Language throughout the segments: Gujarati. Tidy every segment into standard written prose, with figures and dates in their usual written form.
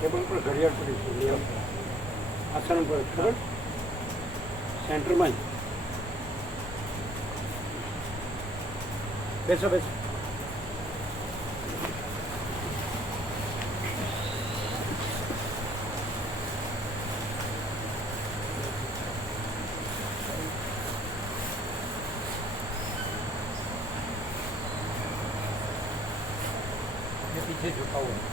टेबल पर घड़ियाल पड़ी थी, आसन पर खबर सेंटर में बेसो बेसो। ये पीछे झुका हुआ है।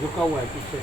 झुका हुआ है पीछे।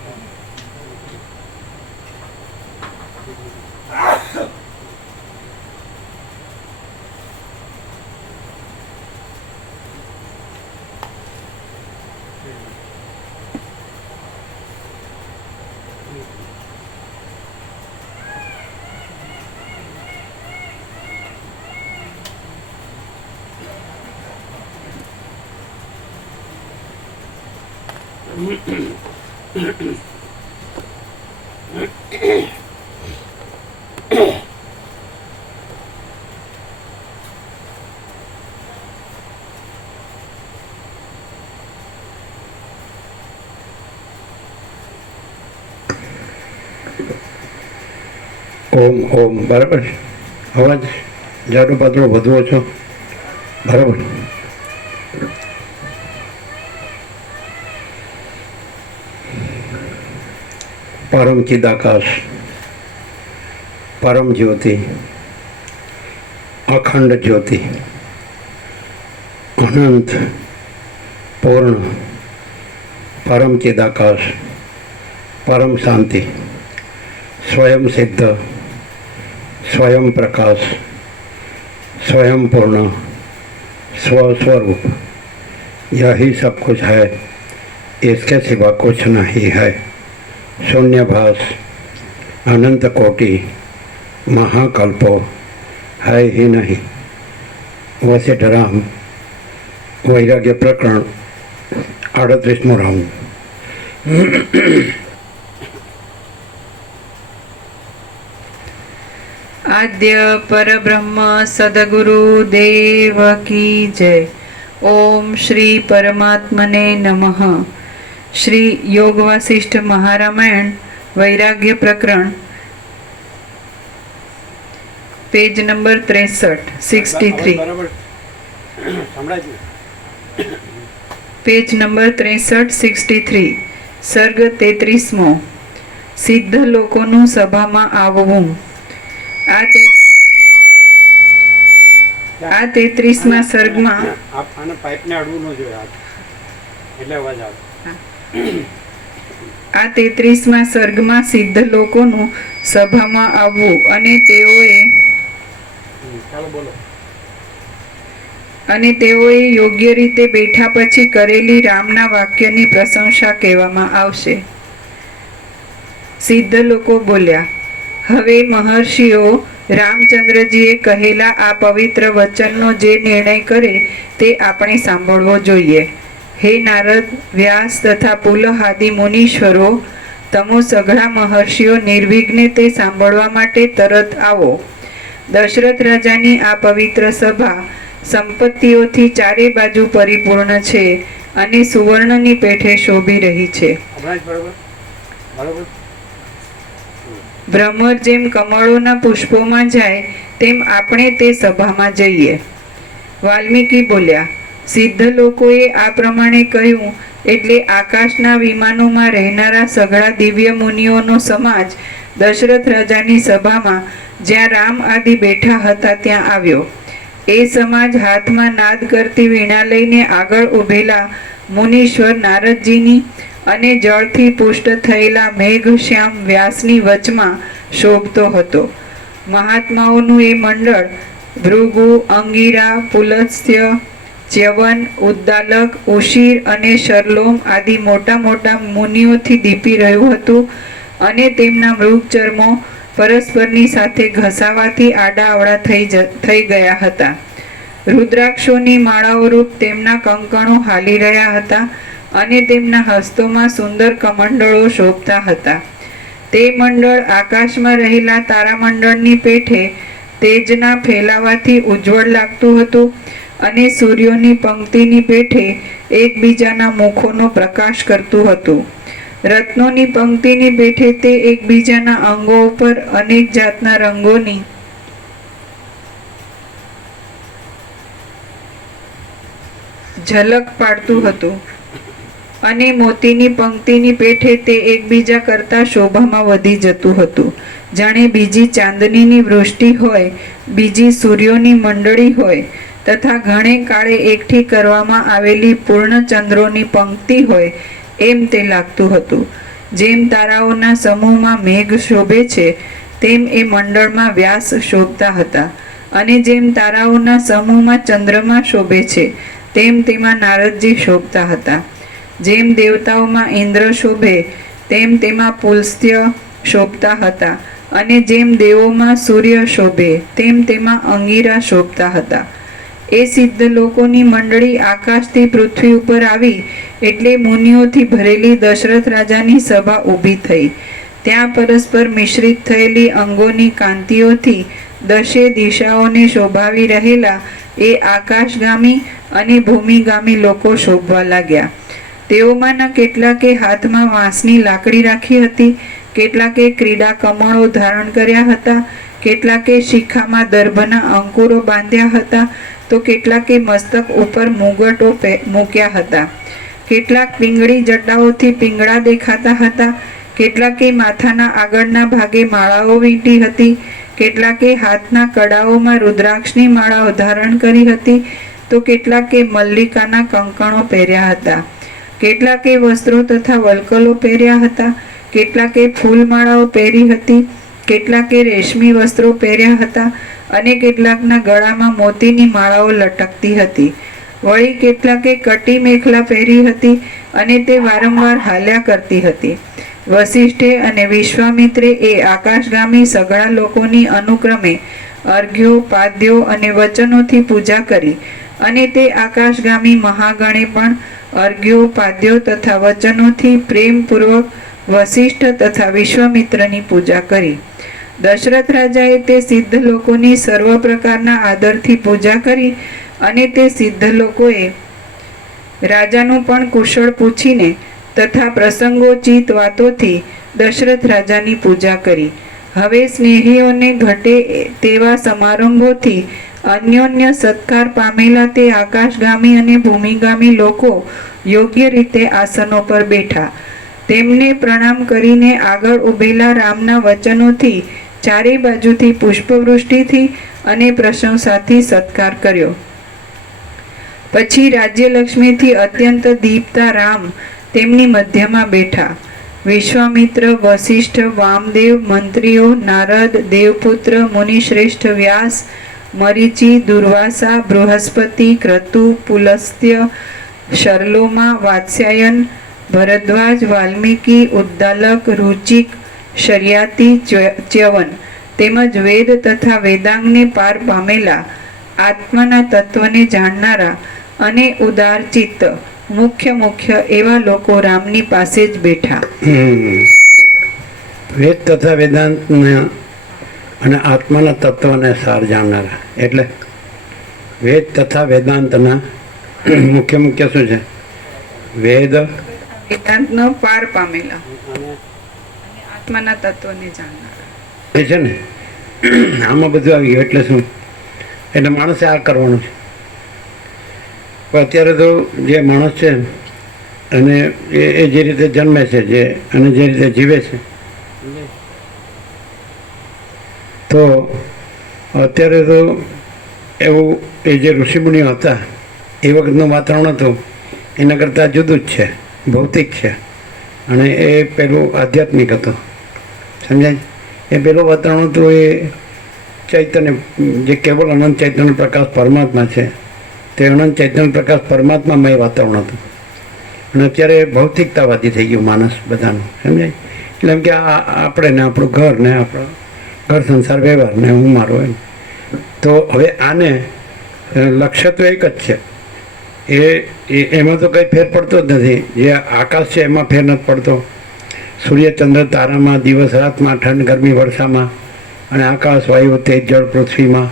ओम ओम बराबर अवाज जाडो पातळो વધવો છો बराबर। परम चिदाकाश, परम ज्योति, अखंड ज्योति, अनंत पूर्ण परम चिदाकाश, परम शांति, स्वयं सिद्ध, स्वयं प्रकाश, स्वयं पूर्ण, स्वस्वरूप, यही सब कुछ है, इसके सिवा कुछ नहीं है। शून्यभास, अनंत कोटि, महाकल्पो है ही नहीं। वशिष्ठ राम वैराग्य प्रकरण 38वां राउंड। आद्य परब्रह्म सद्गुरु देव की जय। ओम श्री परमात्मने नमः। श्री योग वासिष्ठ महारामायण वैराग्य प्रकरण पेज नंबर 63 बराबर संभળાય पेज नंबर 63 सर्ग 33मो सिद्ध लोकोનું સભામાં આવવું। આ 33મા સર્ગમાં આને પાઇપને અડવું ન જોઈએ એટલે અવાજ આવે। આ 33મા સર્ગમાં સિદ્ધ લોકોનું સભામાં આવવું અને તેઓએ યોગ્ય રીતે બેઠા પછી કરેલી રામના વાક્યની પ્રશંસા કહેવામાં આવશે। સિદ્ધ લોકો બોલ્યા, હવે મહર્ષિઓ રામચંદ્રજીએ કહેલા આ પવિત્ર વચનનો જે નિર્ણય કરે તે આપણે સાંભળવો જોઈએ। હે નારદ, વ્યાસ તથા પુલહાદિ મુનીશ્વરો, તમો સઘળા મહર્ષિઓ નિર્વિઘ્ને તે સાંભળવા માટે તરત આવો। દશરથ રાજાની આ પવિત્ર સભા સંપત્તિઓથી ચારે બાજુ પરિપૂર્ણ છે અને સુવર્ણની પેઠે શોભી રહી છે। ભ્રમર જેમ કમળોના પુષ્પોમાં જાય તેમ આપણે તે સભામાં જઈએ। વાલ્મીકી બોલ્યા, સિદ્ધ લોકોએ આ પ્રમાણે કહ્યું એટલે આકાશના વિમાનોમાં રહેનારા સઘળા દિવ્ય મુનિઓનો સમાજ દશરથ રાજાની સભામાં જ્યાં રામ આદિ બેઠા હતા ત્યાં આવ્યો। એ સમાજ હાથમાં નાદ કરતી વીણા લઈને આગળ ઊભેલા મુનીશ્વર નારદજીની અને જળથી પુષ્ટ થયેલા મેઘશ્યામ વ્યાસની વચમાં શોભતો હતો। મહાત્માઓનું એ મંડળ ભૃગુ, અંગીરા, પુલસ્ત્ય, ચ્યવન, ઉદ્દાલક, ઉશીર અને શરલોમ આદિ મોટા મોટા મુનિઓથી દીપી રહ્યું હતું અને તેમના મૃગચર્મો પરસ્પરની સાથે ઘસાવાથી આડા અવળા થઈ ગયા હતા। રુદ્રાક્ષોની માળાઓ રૂપ તેમના કંકણો હાલી રહ્યા હતા અને તેમના હસ્તોમાં સુંદર કમંડળો શોભતા હતા. તે મંડળ આકાશમાં રહેલા તારામંડળની પેઠે તેજના ફેલાવાથી ઉજ્જવળ લાગતું હતું અને સૂર્યોની પંક્તિની પેઠે એકબીજાના મુખોનો પ્રકાશ કરતું હતું. રત્નોની પંક્તિની પેઠે તે એકબીજાના અંગો ઉપર અનેક જાતના રંગોની ઝલક પાડતું હતું અને મોતીની પંક્તિની પેઠે તે એકબીજા કરતાં શોભામાં વધી જતું હતું. જાણે બીજી ચાંદનીની વૃષ્ટિ હોય, બીજી સૂર્યોની મંડળી હોય તથા ઘણે કાળે એકઠી કરવામાં આવેલી પૂર્ણ ચંદ્રોની પંક્તિ હોય એમ તે લાગતું હતું. જેમ તારાઓના સમૂહમાં મેઘ શોભે છે તેમ એ મંડળમાં વ્યાસ શોભતા હતા અને જેમ તારાઓના સમૂહમાં ચંદ્રમા શોભે છે તેમ તેમાં નારદજી શોભતા હતા. જેમ દેવતાઓમાં ઇન્દ્ર શોભે તેમ તેમાં પુલસ્ત્ય શોભતા હતા અને જેમ દેવોમાં સૂર્ય શોભે તેમ તેમાં અંગીરા શોભતા હતા. એ સિદ્ધ લોકોની મંડળી આકાશથી પૃથ્વી ઉપર આવી એટલે મુનિઓથી ભરેલી દશરથ રાજાની સભા ઊભી થઈ. ત્યાં પરસ્પર મિશ્રિત થયેલી અંગોની કાંતિઓથી દશે દિશાઓને શોભાવી રહેલા એ આકાશગામી અને ભૂમિગામી લોકો શોભવા લાગ્યા. તેઓમાંના કેટલાકે હાથમાં વાંસની લાકડી રાખી હતી, કેટલાકે ક્રીડા કમળો ધારણ કર્યા હતા, કેટલાકે શિખામાં દર્ભના અંકુરો બાંધ્યા હતા, તો કેટલાકે મસ્તક ઉપર મુગટો મૂક્યા હતા. કેટલાક પીંગળી જટાઓથી પીંગળા દેખાતા હતા, કેટલાકે માથાના આગળના ભાગે માળાઓ વીંટી હતી, કેટલાકે હાથના કડાઓમાં રુદ્રાક્ષની માળાઓ ધારણ કરી હતી, તો કેટલાકે મલ્લિકાના કંકણો પહેર્યા હતા, કેટલાકે વસ્ત્રો તથા વલ્કલો પહેર્યા હતા, કેટલાકે ફૂલમાળાઓ પહેરી હતી, કેટલાકે રેશમી વસ્ત્રો પહેર્યા હતા અને કેટલાકના ગળામાં મોતીની માળાઓ લટકતી હતી. વળી કેટલાકે કટી મેખલા પહેરી હતી અને તે વારંવાર હાલ્યા કરતી હતી. વસિષ્ઠે અને વિશ્વામિત્રે એ આકાશગામી સઘળા લોકોની અનુક્રમે અર્ઘ્યો, પાદ્યો અને વચનોથી પૂજા કરી અને તે આકાશગામી મહાગણે પણ અર્ઘ્યો, પાદ્યો તથા વચનોથી પ્રેમપૂર્વક વસિષ્ઠ તથા વિશ્વામિત્રની પૂજા કરી. દશરથ રાજાએ તે સિદ્ધ લોકોની સર્વ પ્રકારના આદરથી પૂજા કરી અને તે સિદ્ધ લોકોએ રાજાનું પણ કુશળ પૂછીને તથા પ્રસંગોચિત વાતોથી દશરથ રાજાની પૂજા કરી. હવે સ્નેહીઓને ઘટે તેવા સમારંભોથી અન્યોન્ય સત્કાર પામેલા તે આકાશગામી અને ભૂમિગામી લોકો યોગ્ય રીતે આસનો પર બેઠા. તેમને પ્રણામ કરીને આગળ ઉભેલા રામના વચનોથી ચારે બાજુથી પુષ્પવૃષ્ટિથી અને પ્રશંસાથી સત્કાર કર્યો. પછી રાજ્યલક્ષ્મીથી અત્યંત દીપતા રામ તેમની મધ્યમાં બેઠા. વિશ્વામિત્ર, વસિષ્ઠ, વામદેવ, મંત્રીઓ, નારદ, દેવપુત્ર, મુનિશ્રેષ્ઠ વ્યાસ, મરીચી, દુર્વાસા, બૃહસ્પતિ, ક્રતુ, પુલસ્ત્ય, શર્લોમા, વાત્સ્યાયન, ભરદ્વાજ, વાલ્મીકી, ઉદ્દાલક, રુચિક, શર્યાતી, ચ્યવન તેમજ વેદ તથા વેદાંગને પાર પામેલા આત્માના તત્વને જાણનારા અને ઉદારચિત્ત મુખ્ય એવા લોકો રામની પાસે જ બેઠા. વેદ તથા વેદાંતના અને આત્માના તત્વને સાર જાણનારા એટલે વેદ તથા વેદાંતના મુખ્ય શું છે? વેદાંતનો પાર પામેલા આત્માના તત્વને જાણનારા એ છે ને. આમાં બધું આવી ગયું એટલે શું? એટલે માણસે આ કરવાનું છે. પણ અત્યારે તો જે માણસ છે અને એ જે રીતે જન્મે છે અને જે રીતે જીવે છે, તો અત્યારે તો એવું એ જે ઋષિમુનિઓ હતા એ વખતનું વાતાવરણ હતું એના કરતાં જુદું જ છે, ભૌતિક છે. અને એ પેલું આધ્યાત્મિક હતું, સમજાય? એ પેલું વાતાવરણ હતું એ ચૈતન્ય, જે કેવલ અનંત ચૈતન્ય પ્રકાશ પરમાત્મા છે તે અનંત ચૈતન્ય પ્રકાશ પરમાત્મામય વાતાવરણ હતું. અને અત્યારે ભૌતિકતાવાદી થઈ ગયું માણસ બધાનું, સમજાય? એટલે એમ કે આપણે ને આપણું ઘર ને આપણો ઘર સંસાર વ્યવહાર ને હું મારો એમ. તો હવે આને લક્ષ્ય તો એક જ છે. એમાં તો કંઈ ફેર પડતો જ નથી. જે આકાશ છે એમાં ફેર નથી પડતો. સૂર્ય ચંદ્ર તારામાં, દિવસ રાતમાં, ઠંડ ગરમી વર્ષામાં, અને આકાશ વાયુ તેજ જળ પૃથ્વીમાં,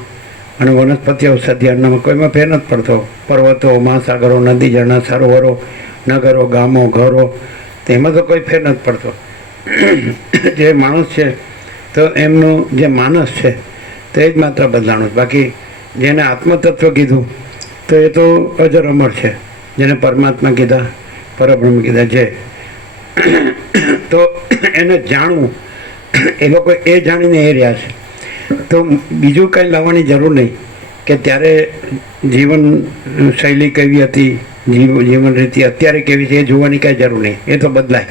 અને વનસ્પતિ ઔષધિ અન્નમાં કોઈમાં ફેર નથી પડતો. પર્વતો, મહાસાગરો, નદી, ઝરણા, સરોવરો, નગરો, ગામો, ઘરો, તેમાં તો કોઈ ફેર નથી પડતો. જે માણસ છે તો એમનું જે માનસ છે તે જ માત્ર બદલાણું છે. બાકી જેને આત્મતત્વ કીધું તો એ તો અજર અમર છે. જેને પરમાત્મા કીધા, પરબ્રહ્મ કીધા, જે તો એને જાણવું, એ લોકો એ જાણીને એ રહ્યા છે. તો બીજું કંઈ લાવવાની જરૂર નહીં કે ત્યારે જીવન શૈલી કેવી હતી, જીવન રીતિ અત્યારે કેવી છે એ જોવાની કાંઈ જરૂર નહીં. એ તો બદલાય,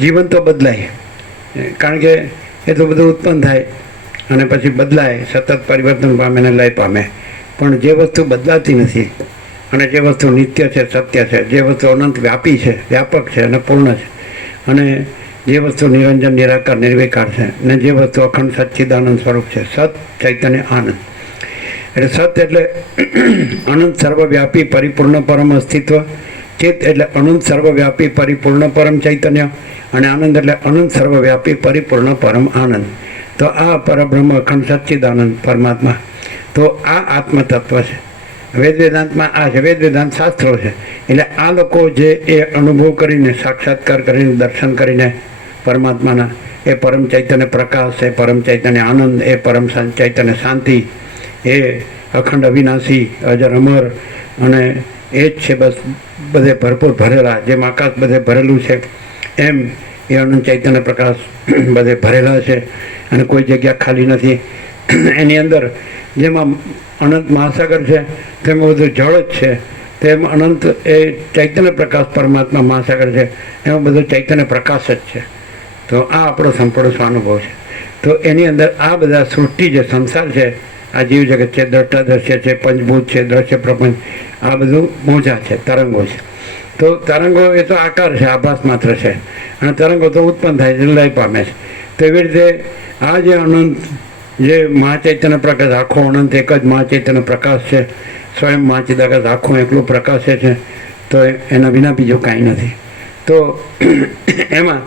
જીવન તો બદલાય, કારણ કે એ તો બધું ઉત્પન્ન થાય અને પછી બદલાય, સતત પરિવર્તન પામે ને લય પામે. પણ જે વસ્તુ બદલાતી નથી અને જે વસ્તુ નિત્ય છે, સત્ય છે, જે વસ્તુ અનંત વ્યાપી છે, વ્યાપક છે અને પૂર્ણ છે, અને જે વસ્તુ નિરંજન, નિરાકાર, નિર્વિકાર છે, ને જે વસ્તુ અખંડ સચ્ચિદાનંદ સ્વરૂપ છે, સત ચૈતન્ય આનંદ. એટલે સત એટલે અનંત સર્વવ્યાપી પરિપૂર્ણ પરમ અસ્તિત્વ, ચિત્ત એટલે અનંત સર્વવ્યાપી પરિપૂર્ણ પરમ ચૈતન્ય, અને આનંદ એટલે અનંત સર્વવ્યાપી પરિપૂર્ણ પરમ આનંદ. તો આ પરબ્રહ્મ અખંડ સચ્ચિદાનંદ પરમાત્મા, તો આ આત્મતત્વ છે. વેદાંતમાં આ છે, વેદાંત શાસ્ત્રો છે. એટલે આ લોકો જે એ અનુભવ કરીને, સાક્ષાત્કાર કરીને, દર્શન કરીને પરમાત્માના, એ પરમ ચૈતન્ય પ્રકાશ, એ પરમ ચૈતન્ય આનંદ, એ પરમ ચૈતન્ય શાંતિ, એ અખંડ અવિનાશી, અજર અમર, અને એ જ છે બસ બધે ભરપૂર ભરેલા. જેમ આકાશ બધે ભરેલું છે એમ એ અનંત ચૈતન્ય પ્રકાશ બધે ભરેલા છે અને કોઈ જગ્યા ખાલી નથી. એની અંદર જેમાં અનંત મહાસાગર છે તેમાં બધું જળ જ છે, તેમ અનંત એ ચૈતન્ય પ્રકાશ પરમાત્મા મહાસાગર છે, એમાં બધું ચૈતન્ય પ્રકાશ જ છે. તો આ આપણો સંપૂર્ણ સ્વાનુભવ છે. તો એની અંદર આ બધા સૃષ્ટિ જે સંસાર છે, આ જીવ જગત છે, દ્રષ્ટા દ્રશ્ય છે, પંચભૂત છે, દ્રશ્ય પ્રપંચ, આ બધું મોજા છે, તરંગો છે. તો તરંગો એ તો આકાર છે, આભાસ માત્ર છે, અને તરંગો તો ઉત્પન્ન થાય છે, લય પામે છે. તો એવી રીતે આ જે અનંત, જે મહાચૈતન્ય પ્રકાશ, આખો અનંત એક જ મહાચૈતન્ય પ્રકાશ છે, સ્વયં મહાચિદાકાશ આખું એકલું પ્રકાશે છે. તો એના વિના બીજું કાંઈ નથી. તો એમાં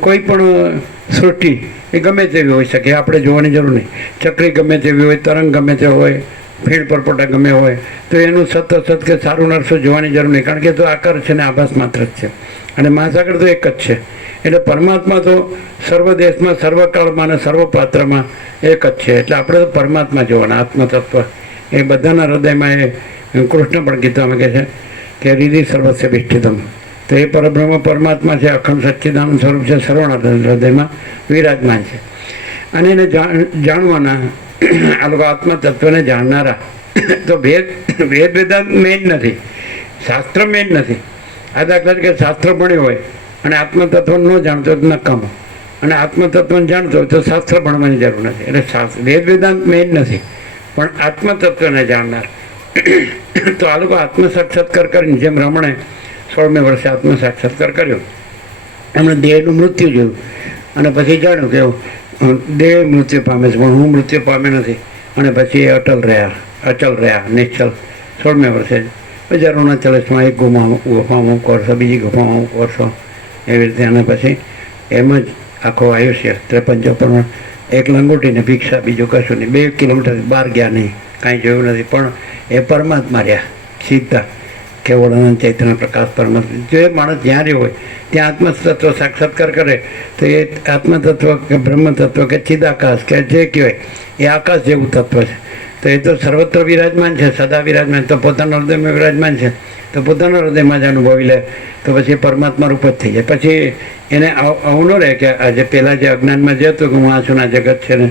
કોઈ પણ સૃષ્ટિ એ ગમે તેવી હોઈ શકે, આપણે જોવાની જરૂર નહીં. ચક્રી ગમે તેવી હોય, તરંગ ગમે તે હોય, ફીણ પરપોટા ગમે હોય, તો એનું સત અસત કે સારું નરસું જોવાની જરૂર નહીં, કારણ કે તો આકાર છે ને આભાસ માત્ર જ છે, અને મહાસાગર તો એક જ છે. એટલે પરમાત્મા તો સર્વ દેશમાં, સર્વકાળમાં અને સર્વ પાત્રમાં એક જ છે. એટલે આપણે તો પરમાત્મા જોવાના, આત્મતત્વ એ બધાના હૃદયમાં. એ કૃષ્ણ પણ ગીતામાં કહે છે કે હૃદય સર્વસ્ય વિષ્ઠિતમ. તો એ પરબ્રહ્મ પરમાત્મા છે, અખંડ સચ્ચિદાનંદ સ્વરૂપ છે, સર્વના હૃદયમાં વિરાજમાન છે. અને એને જાણવાના આ લોકો આત્મતત્વને જાણનારા. તો વેદ વેદાંત મેન નથી, શાસ્ત્ર મેન નથી. આ દાખલા કે શાસ્ત્ર ભણ્યું હોય અને આત્મતત્વ ન જાણતો હોય તો નકામો, અને આત્મતત્વને જાણતો હોય તો શાસ્ત્ર ભણવાની જરૂર નથી. એટલે વેદાંત મેન નથી, પણ આત્મતત્વને જાણનાર. તો આ લોકો આત્મ સાક્ષાત્કાર કરીને, જેમ રમણે 16મે વર્ષે આત્મ સાક્ષાત્કાર કર્યો, એમણે દેહનું મૃત્યુ જોયું અને પછી જાણ્યું કે દેહ મૃત્યુ પામે છે, પણ હું મૃત્યુ પામે નથી. અને પછી એ અચલ રહ્યા નિશ્ચલ 16મે વર્ષે. પછી અરુણાચલેશમાં એક ગુફામાં અમુક વર્ષો, બીજી ગુફામાં અમુક વર્ષો, એવી રીતે. અને પછી એમ જ આખો આયુષ્ય 53-54 એક લંગોટીને ભિક્ષા, બીજું કશું નહીં. 2 કિલોમીટર બહાર ગયા નહીં, કાંઈ જોયું નથી. પણ એ પરમાત્મા રહ્યા સીધા, કેવળ અનંત ચૈતન્ય પ્રકાશ પરમાત્મા. જો એ માણસ જ્યાં રહ્યો હોય ત્યાં આત્મતત્વ સાક્ષાત્કાર કરે તો એ આત્મતત્વ કે બ્રહ્મતત્વ કે ચિદાકાશ કે જે કહેવાય એ આકાશ જેવું તત્વ છે. તો એ તો સર્વત્ર વિરાજમાન છે, સદા વિરાજમાન. તો પોતાના હૃદયમાં વિરાજમાન છે, તો પોતાના હૃદયમાં જ અનુભવી લે, તો પછી પરમાત્મા રૂપ જ થઈ જાય. પછી એને આવું ન રહે કે આજે પહેલાં જે અજ્ઞાનમાં જે હતું કે હું આ છું, આ જગત છે ને,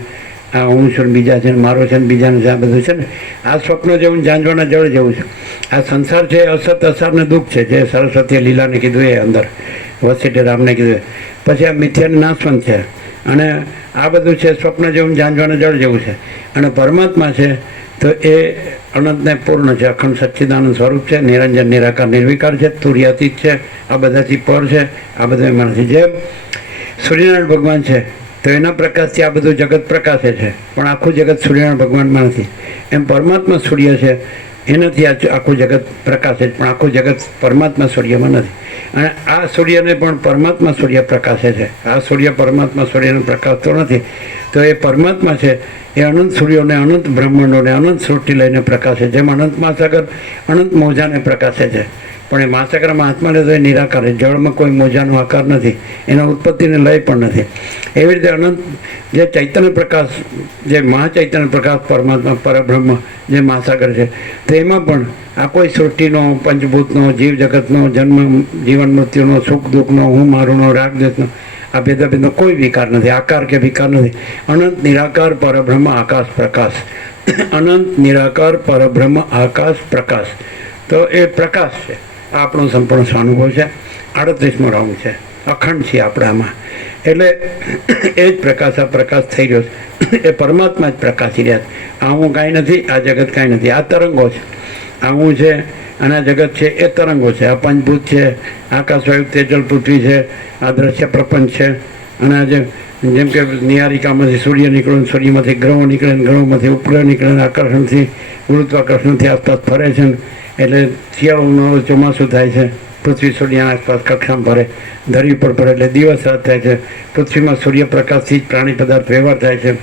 આ હું છું ને બીજા છે ને, મારો છે ને બીજાનું છે, આ બધું છે ને, આ સ્વપ્ન જેવું ઝાંઝવાના જળ જેવું છે. આ સંસાર છે અસત અસાર ને દુઃખ છે, જે સરસ્વતીએ લીલાને કીધું એ અંદર વસીટે રામને કીધું. પછી આ મિથ્યાનું નાશવંત છે, અને આ બધું છે સ્વપ્ન જેવું ઝાંઝવાના જળ જેવું છે. અને પરમાત્મા છે તો એ અનંતને પૂર્ણ છે, અખંડ સચ્ચિદાનંદ સ્વરૂપ છે, નિરંજન નિરાકાર નિર્વિકાર છે, તુર્યાતીત છે, આ બધાથી પર છે. આ બધું એમાં નથી. જેમ સૂર્યનારાયણ ભગવાન છે તો એના પ્રકાશથી આ બધું જગત પ્રકાશે છે, પણ આખું જગત સૂર્યનારાયણ ભગવાનમાં નથી. એમ પરમાત્મા સૂર્ય છે, એનાથી આખું જગત પ્રકાશે છે, પણ આખું જગત પરમાત્મા સૂર્યમાં નથી. અને આ સૂર્યને પણ પરમાત્મા સૂર્ય પ્રકાશે છે. આ સૂર્ય પરમાત્મા સૂર્યનો પ્રકાશતો નથી. તો એ પરમાત્મા છે, એ અનંત સૂર્યોને, અનંત બ્રહ્માંડોને, અનંત સૃષ્ટિ લઈને પ્રકાશે. જેમ અનંત મહાસાગર અનંત મોજાને પ્રકાશે છે, પણ એ મહાસાગરમાં આત્માને તો એ નિરાકાર છે. જળમાં કોઈ મોજાનો આકાર નથી, એના ઉત્પત્તિને લય પણ નથી. એવી રીતે અનંત જે ચૈતન્ય પ્રકાશ, જે મહાચૈતન્ય પ્રકાશ પરમાત્મા પરબ્રહ્મ જે મહાસાગર છે, તો એમાં પણ આ કોઈ સૃષ્ટિનો, પંચભૂતનો, જીવ જગતનો, જન્મ જીવન મૃત્યુનો, સુખ દુઃખનો, હું મારુંનો, રાગ દ્વેષનો, આ ભેદાભેદનો કોઈ વિકાર નથી, આકાર કે વિકાર નથી. અનંત નિરાકાર પરબ્રહ્મ આકાશ પ્રકાશ, અનંત નિરાકાર પરબ્રહ્મ આકાશ પ્રકાશ. તો એ પ્રકાશ છે, આ આપણો સંપૂર્ણ સ્વાનુભવ છે. 38મો રાઉન્ડ છે, અખંડ છીએ આપણે આમાં. એટલે એ જ પ્રકાશ, આ પ્રકાશ થઈ રહ્યો છે, એ પરમાત્મા જ પ્રકાશી રહ્યા છે. આ હું કાંઈ નથી, આ જગત કાંઈ નથી, આ તરંગો છે. આ હું છે અને આ જગત છે, એ તરંગો છે. આ પંચભૂત છે, આકાશ, વાયુ, તેજલ, પૃથ્વી છે, આ દ્રશ્ય પ્રપંચ છે. અને આજે જેમ કે નિહારિકામાંથી સૂર્ય નીકળે, સૂર્યમાંથી ગ્રહો નીકળે, ગ્રહોમાંથી ઉપગ્રહ નીકળે, આકર્ષણથી, ગુરુત્વાકર્ષણથી આસપાસ ફરે છે. એટલે શિયાળો, ઉનાળો, ચોમાસું થાય છે. પૃથ્વી સૂર્યના આસપાસ કક્ષામાં ફરે, ધરતી પર ફરે, એટલે દિવસ રાત થાય છે. પૃથ્વીમાં સૂર્યપ્રકાશથી જ પ્રાણી પદાર્થ વ્યવહાર થાય છે.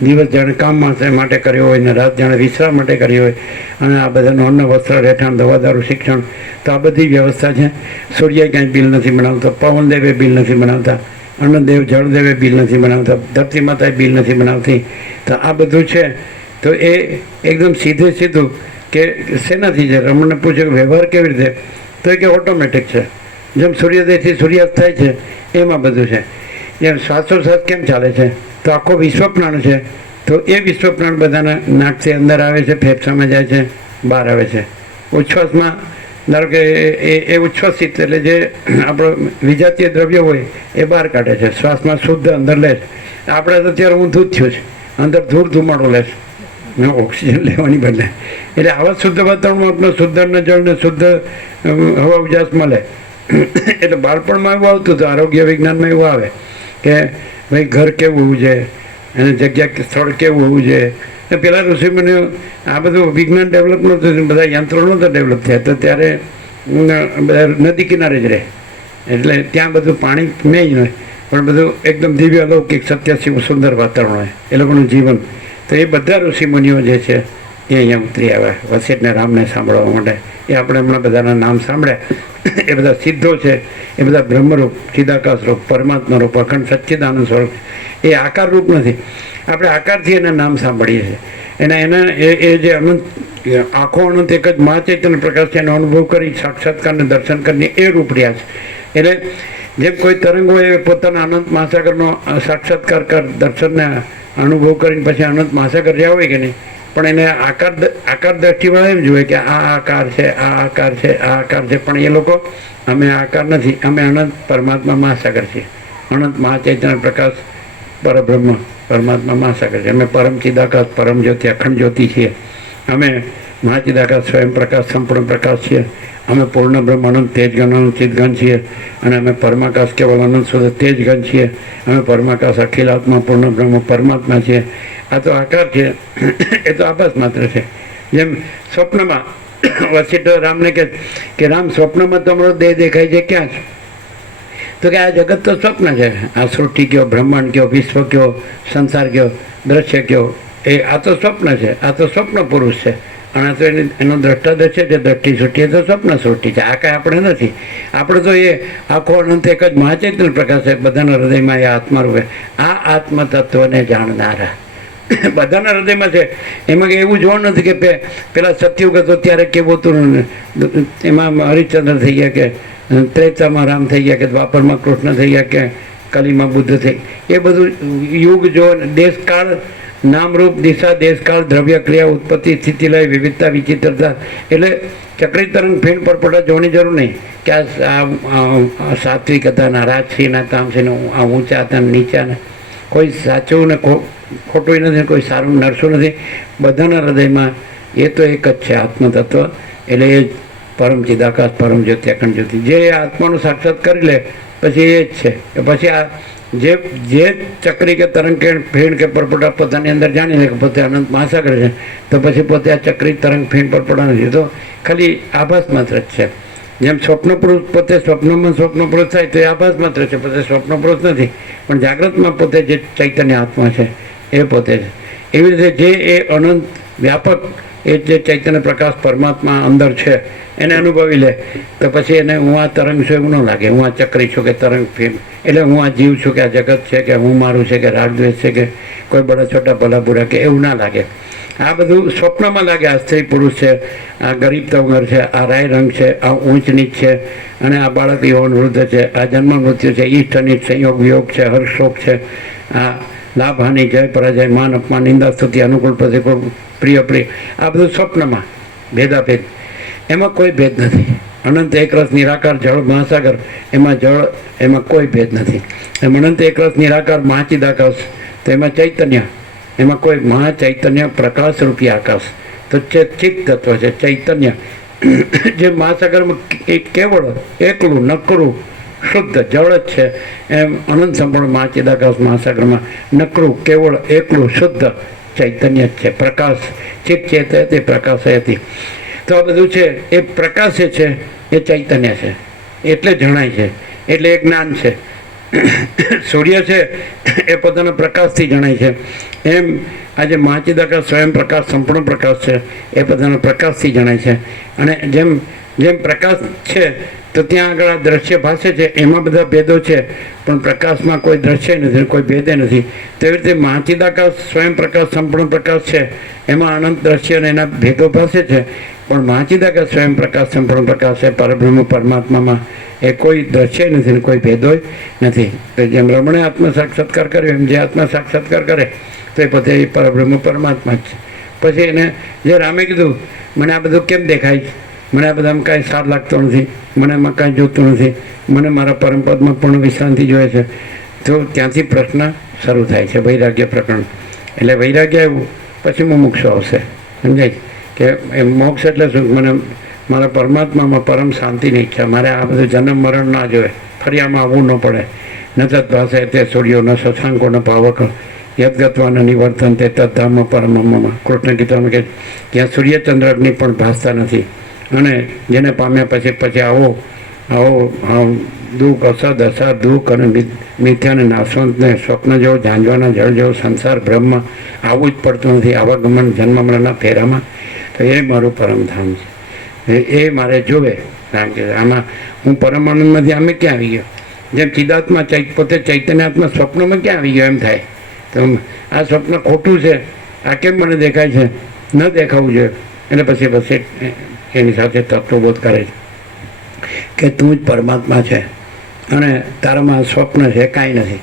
દિવસ જાણે કામ માટે કર્યો હોય ને રાત જાણે વિશ્રામ માટે કરી હોય. અને આ બધાનું અન્ન, વસ્ત્ર, રહેઠાણ, દવા, દારૂ, શિક્ષણ, તો આ બધી વ્યવસ્થા છે. સૂર્ય ક્યાંય બિલ નથી બનાવતો, પવનદેવે બિલ નથી બનાવતા, અન્નદેવ, જળદેવે બિલ નથી બનાવતા, ધરતી માતાએ બિલ નથી બનાવતી. તો આ બધું છે. તો એ એકદમ સીધું કે શેનાથી છે? રમણને પૂછે કે વ્યવહાર કેવી રીતે? તો એ કે ઓટોમેટિક છે. જેમ સૂર્યોદયથી સૂર્યાસ્ત થાય છે, એમાં બધું છે. જેમ શ્વાસોશ્વાસ કેમ ચાલે છે? તો આખો વિશ્વપ્રાણ છે. તો એ વિશ્વપ્રાણ બધાના નાકથી અંદર આવે છે, ફેફસામાં જાય છે, બહાર આવે છે. ઉચ્છ્વાસમાં ધારો કે એ ઉચ્છ્વસિત એટલે જે આપણો વિજાતીય દ્રવ્ય હોય એ બહાર કાઢે છે. શ્વાસમાં શુદ્ધ અંદર લે છે. આપણે તો અત્યારે ઊંધું જ થયું છે, અંદર ધૂમાડો લે છે, ઓક્સિજન લેવાની બદલે. એટલે આવા શુદ્ધ વાતાવરણમાં આપણને શુદ્ધ અન્ન, જળને શુદ્ધ હવા ઉજાસ મળે. એટલે બાળપણમાં એવું આવતું હતું, આરોગ્ય વિજ્ઞાનમાં એવું આવે કે ભાઈ ઘર કેવું હોવું જોઈએ અને જગ્યા સ્થળ કેવું હોવું જોઈએ. પેલા ઋષિમુનિઓ આ બધું વિજ્ઞાન ડેવલપ નહોતું, બધા યંત્રો નહોતા ડેવલપ થયા. તો ત્યારે બધા નદી કિનારે જ રહે, એટલે ત્યાં બધું પાણી મેં જ હોય, પણ બધું એકદમ દિવ્ય અલૌકિક સત્યશિવ સુંદર વાતાવરણ હોય એ લોકોનું જીવન. તો એ બધા ઋષિમુનિઓ જે છે એ અહીંયા ઉતરી આવ્યા વસિષ્ઠને, રામને સાંભળવા માટે. એ આપણે હમણાં બધાના નામ સાંભળ્યા. એ બધા સિદ્ધો છે, એ બધા બ્રહ્મરૂપ, ચિદાકાશ રૂપ, પરમાત્મા રૂપ, અખંડ સચ્ચિદાનંદ સ્વરૂપ. એ આકાર રૂપ નથી, આપણે આકારથી એના નામ સાંભળીએ છીએ. એના એ જે અનંત, આખો અનંત એક જ મહાચૈતન્ય પ્રકાશ છે, એનો અનુભવ કરી, સાક્ષાત્કારને દર્શન કરીને એ રૂપ રહ્યા છે. એટલે જેમ કોઈ તરંગ હોય એ પોતાના અનંત મહાસાગરનો સાક્ષાત્કાર કર, દર્શનને અનુભવ કરીને પછી અનંત મહાસાગર રહ્યા હોય કે નહીં, પણ એને આકાર દ્રષ્ટિમાં એમ જોઈએ કે આ આકાર છે, આ આકાર છે, આ આકાર છે. પણ એ લોકો અમે આકાર નથી, અમે અનંત પરમાત્મા મહાસાગર છીએ. અનંત મહાચૈતન્ય પ્રકાશ પરબ્રહ્મ પરમાત્મા મહાસાગર છે. અમે પરમ ચિદાકાશ, પરમ જ્યોતિ, અખંડ જ્યોતિ છીએ. અમે મહાચિદાકાશ, સ્વયં પ્રકાશ, સંપૂર્ણ પ્રકાશ છીએ. અમે પૂર્ણ બ્રહ્મ, અનંત તેજગણ, અનંત ચિદગણ છીએ. અને અમે પરમાકાશ, કેવળ અનંત શુદ્ધ તેજગણ છીએ. અમે પરમાકાશ, અખિલ આત્મા, પૂર્ણ બ્રહ્મ, પરમાત્મા છીએ. આ તો આકાર છે, એ તો આભાસ માત્ર છે. જેમ સ્વપ્નમાં વસિષ્ઠ રામને કે રામ, સ્વપ્નમાં તમારો દેહ દેખાય છે ક્યાં છે? તો કે આ જગત તો સ્વપ્ન છે. આ સૃષ્ટિ કયો, બ્રહ્માંડ કયો, વિશ્વ કયો, સંસાર કયો, દ્રશ્ય કયો, એ આ તો સ્વપ્ન છે. આ તો સ્વપ્ન પુરુષ છે. અને આ તો એનો દ્રષ્ટા દ્રશ્ય છે, દ્રષ્ટિ સૃષ્ટિ, એ તો સ્વપ્ન સૃષ્ટિ છે. આ કાંઈ આપણે નથી. આપણે તો એ આખો અનંત એક જ મહાચૈતન્ય પ્રકાશ છે, બધાના હૃદયમાં એ આત્મા રૂપે. આ આત્મ તત્વને જાણનારા બધાના હૃદયમાં છે. એમાં એવું જોવાનું નથી કે પેલા સતયુગ હતો ત્યારે કેવું હતું, એમાં હરિશ્ચંદ્ર થઈ ગયા, કે ત્રેતામાં રામ થઈ ગયા, કે દ્વાપરમાં કૃષ્ણ થઈ ગયા, કે કલીમાં બુદ્ધ થઈ. એ બધું યુગ જો, દેશકાળ, નામરૂપ, દિશા, દેશકાળ, દ્રવ્ય, ક્રિયા, ઉત્પત્તિ, સ્થિતિ, લય, વિવિધતા, વિચિત્રતા. એટલે ચક્રી તરંગ ફીણ પરપોટા જોવાની જરૂર નહીં કે આ સાત્વિક હતા ને રાજસીના તામસીને, આ ઊંચા હતા નીચા ને. કોઈ સાચું ને ખોટું નથી, કોઈ સારું નરસું નથી. બધાના હૃદયમાં એ તો એક જ છે આત્મતત્વ. એટલે એ જ પરમ ચિદાકાશ, પરમ જ્યોતિ, અખંડ જ્યોતિ. જે આત્માનું સાક્ષાત કરી લે પછી એ જ છે. પછી આ જે ચક્રી કે તરંગ કે ફીણ કે પરપોટા પોતાની અંદર જાણી લે કે પોતે અનંત મહાસાગર છે, તો પછી પોતે આ ચક્રી તરંગ ફીણ પરપોટા નથી, તો ખાલી આભાસ માત્ર જ છે. જેમ સ્વપ્ન પુરુષ પોતે સ્વપ્નમાં સ્વપ્ન પુરુષ થાય તો એ આભાસ માત્ર છે, પોતે સ્વપ્ન પુરુષ નથી. પણ જાગ્રતમાં પોતે જે ચૈતન્ય આત્મા છે એ પોતે છે. એવી રીતે જે એ અનંત વ્યાપક એ જે ચૈતન્ય પ્રકાશ પરમાત્મા અંદર છે એને અનુભવી લે તો પછી એને હું આ તરંગ છું એવું ન લાગે, હું આ ચક્રી છું કે તરંગ ફીણ, એટલે હું આ જીવ છું કે આ જગત છે કે હું મારું છે કે રાગદ્વેષ છે કે કોઈ બડા છોટા ભલા બુરા કે એવું ના લાગે. આ બધું સ્વપ્નમાં લાગે. આ સ્ત્રી પુરુષ છે, આ ગરીબ તવંગર છે, આ રાય રંગ છે, આ ઊંચ નીચ છે, અને આ બાળક યુવાન વૃદ્ધ છે, આ જન્મ મૃત્યુ છે, ઈષ્ટ અનિષ્ટ, સંયોગ વિયોગ છે, હર્ષોક છે, આ લાભ હાનિ, જય પરાજય, માન અપમાન, નિંદા સ્તુતિ, અનુકૂળ પ્રતિકૂળ, પ્રિય પ્રિય, આ બધું સ્વપ્નમાં ભેદાભેદ. એમાં કોઈ ભેદ નથી. અનંત એકરસ નિરાકાર જળ મહાસાગર, એમાં જળ, એમાં કોઈ ભેદ નથી. એમ અનંત એકરસ નિરાકાર મહાચિદાકાશ, તો એમાં ચૈતન્ય, એમાં કોઈ મહાચૈતન્ય પ્રકાશ રૂપી આકાશ, તો ચિત્ત તત્વ છે ચૈતન્ય. જે મહાસાગરમાં એક કેવળ એકલું નકરું શુદ્ધ જળ જ છે, એમ અનંત સંપૂર્ણ મહાચિદાકાશ મહાસાગરમાં નકરું કેવળ એકલું શુદ્ધ ચૈતન્ય જ છે. પ્રકાશ ચિત્ત ચેત હતી, પ્રકાશ હતી. તો આ બધું છે એ પ્રકાશે છે, એ ચૈતન્ય છે, એટલે જણાય છે, એટલે એ જ્ઞાન છે. સૂર્ય છે એ પોતાના પ્રકાશથી જણાય છે, એમ આજે મહાચિદાકાશ સ્વયં પ્રકાશ સંપૂર્ણ પ્રકાશ છે, એ પોતાના પ્રકાશથી જણાય છે. અને જેમ જેમ પ્રકાશ છે તો ત્યાં આગળ આ દ્રશ્ય ભાષે છે, એમાં બધા ભેદો છે, પણ પ્રકાશમાં કોઈ દ્રશ્ય નથી, કોઈ ભેદે નથી. તેવી રીતે મહાચિદાકાશ સ્વયં પ્રકાશ સંપૂર્ણ પ્રકાશ છે, એમાં અનંત દ્રશ્ય અને એના ભેદો ભાષે છે, પણ મહાચિદાકાશ સ્વયં પ્રકાશ સંપૂર્ણ પ્રકાશ છે પરબ્રહ્મ પરમાત્મામાં, એ કોઈ દ્રશ્ય નથી ને કોઈ ભેદો નથી. તો જેમ રમણે આત્મ સાક્ષાત્કાર કર્યો એમ જે આત્મા સાક્ષાત્કાર કરે તો એ પોતે એ પરબ્રહ્મ પરમાત્મા જ છે. પછી એને જે રામે કીધું મને આ બધું કેમ દેખાય છે, મને આ બધામાં કાંઈ સાર લાગતો નથી, મને એમાં કાંઈ જોતું નથી, મને મારા પરમપદમાં પૂર્ણ વિશ્રાંતિ જોઈએ છે, તો ત્યાંથી પ્રશ્ન શરૂ થાય છે વૈરાગ્ય પ્રકરણ. એટલે વૈરાગ્ય આવ્યું પછી મોક્ષ આવશે. સમજાય કે એ મોક્ષ એટલે શું? મને મારા પરમાત્મામાં પરમ શાંતિની ઈચ્છા, મારે આ બધું જન્મ મરણ ના જોઈએ, ફરી આમાં આવવું ન પડે. ન તદ્ભાષે તે સૂર્યો ન શશાંકો ન પાવક યદગત્વાના નિવર્તન તે તદ્ધામ પરમમાં. કૃષ્ણ ગીતામાં કે ત્યાં સૂર્યચંદ્રની પણ ભાસતા નથી, અને જેને પામ્યા પછી આવો દુઃખ અસદ અસાર દુઃખ અને મિથ્યાને નાશવંતને સ્વપ્ન જેવો ઝાંઝવાના જળ જેવો સંસાર બ્રહ્મ આવવું જ પડતું નથી આવાગમન જન્મ મરણના ફેરામાં. તો એ મારું પરમધામ છે, એ મારે જોવે. કારણ કે આમાં હું પરમાનંદમાંથી અમે ક્યાં આવી ગયો? જેમ ચિદાત્મા પોતે ચૈતન્યાત્મા સ્વપ્નમાં ક્યાં આવી ગયો એમ થાય. તો આ સ્વપ્ન ખોટું છે, આ કેમ મને દેખાય છે, ન દેખાવું જોઈએ. એટલે પછી એની સાથે તત્વબોધ કરે છે કે તું જ પરમાત્મા છે અને તારામાં સ્વપ્ન છે કાંઈ નથી.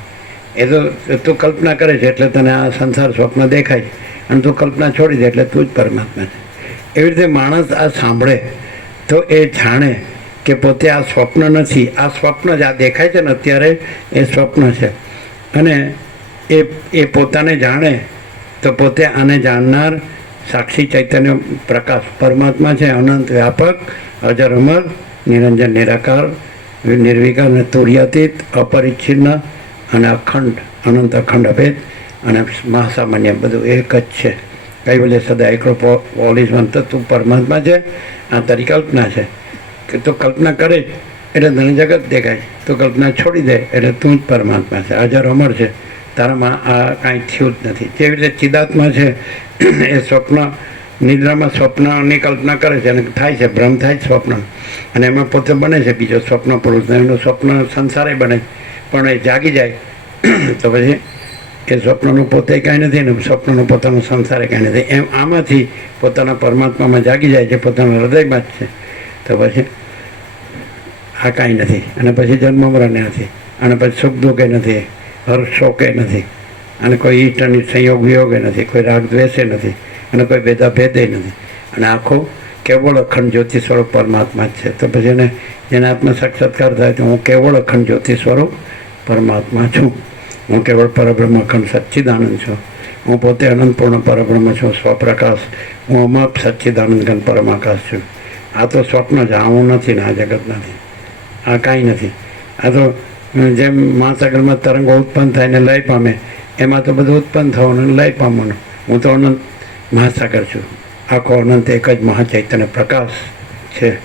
એ તો તું કલ્પના કરે છે એટલે તને આ સંસાર સ્વપ્ન દેખાય છે, અને તું કલ્પના છોડી દે એટલે તું જ પરમાત્મા છે. એવી રીતે માણસ આ સાંભળે તો એ જાણે કે પોતે આ સ્વપ્ન નથી, આ સ્વપ્ન જ આ દેખાય છે ને અત્યારે એ સ્વપ્ન છે. અને એ પોતાને જાણે તો પોતે આને જાણનાર સાક્ષી ચૈતન્ય પ્રકાશ પરમાત્મા છે, અનંત વ્યાપક અજર અમર નિરંજન નિરાકાર નિર્વિકાર અને તુર્યાતીત અપરિચ્છિન્ન અને અખંડ અનંત અખંડ અભેદ અને મહાસામાન્ય બધું એક જ છે. કૈવલ્ય સદા એકલો ઓલિઝવન તું પરમાત્મા છે. આ તારી કલ્પના છે કે તું કલ્પના કરે એટલે તને જગત દેખાય, તું કલ્પના છોડી દે એટલે તું જ પરમાત્મા છે, અજર અમર છે, તારામાં આ કાંઈ થયું જ નથી. જેવી રીતે ચિદાત્મા છે એ સ્વપ્ન નિદ્રામાં સ્વપ્નની કલ્પના કરે છે અને થાય છે ભ્રમ થાય છે સ્વપ્ન, અને એમાં પોતે બને છે બીજો સ્વપ્ન પુરુષ, એનું સ્વપ્ન સંસારે બને. પણ એ જાગી જાય તો પછી એ સ્વપ્નનું પોતે કાંઈ નથી ને સ્વપ્નનું પોતાનું સંસારે કાંઈ નથી. એમ આમાંથી પોતાના પરમાત્મામાં જાગી જાય છે, પોતાના હૃદયમાં જ છે, તો પછી આ કાંઈ નથી. અને પછી જન્મ મરણ નથી, અને પછી સુખ દુઃખે નથી, હર્ષ શોકે નથી, અને કોઈ ઈષ્ટ અને સંયોગ વિયોગે નથી, કોઈ રાગ દ્વેષે નથી, અને કોઈ ભેદાભેદે નથી. અને આખો કેવળ અખંડ જ્યોતિ સ્વરૂપ પરમાત્મા જ છે. તો પછી એને જેને આત્મ સાક્ષાત્કાર થાય તો હું કેવળ અખંડ જ્યોતિ સ્વરૂપ પરમાત્મા છું, હું કેવળ પરબ્રહ્મ અખંડ સચ્ચિદાનંદ છું, હું પોતે અનંતપૂર્ણ પરબ્રહ્મ છું, સ્વપ્રકાશ, હું અમાપ સચ્ચિદાનંદ ઘન પરમાકાશ છું. આ તો સ્વપ્ન જ, આ હું નથી ને આ જગત નથી, આ કાંઈ નથી. આ તો જેમ મહાસાગરમાં તરંગો ઉત્પન્ન થાય ને લય પામે, એમાં તો બધું ઉત્પન્ન થવાનું અને લય પામવાનું. હું તો અનંત મહાસાગર છું. આખો અનંત એક જ મહાચૈતન્ય પ્રકાશ છે.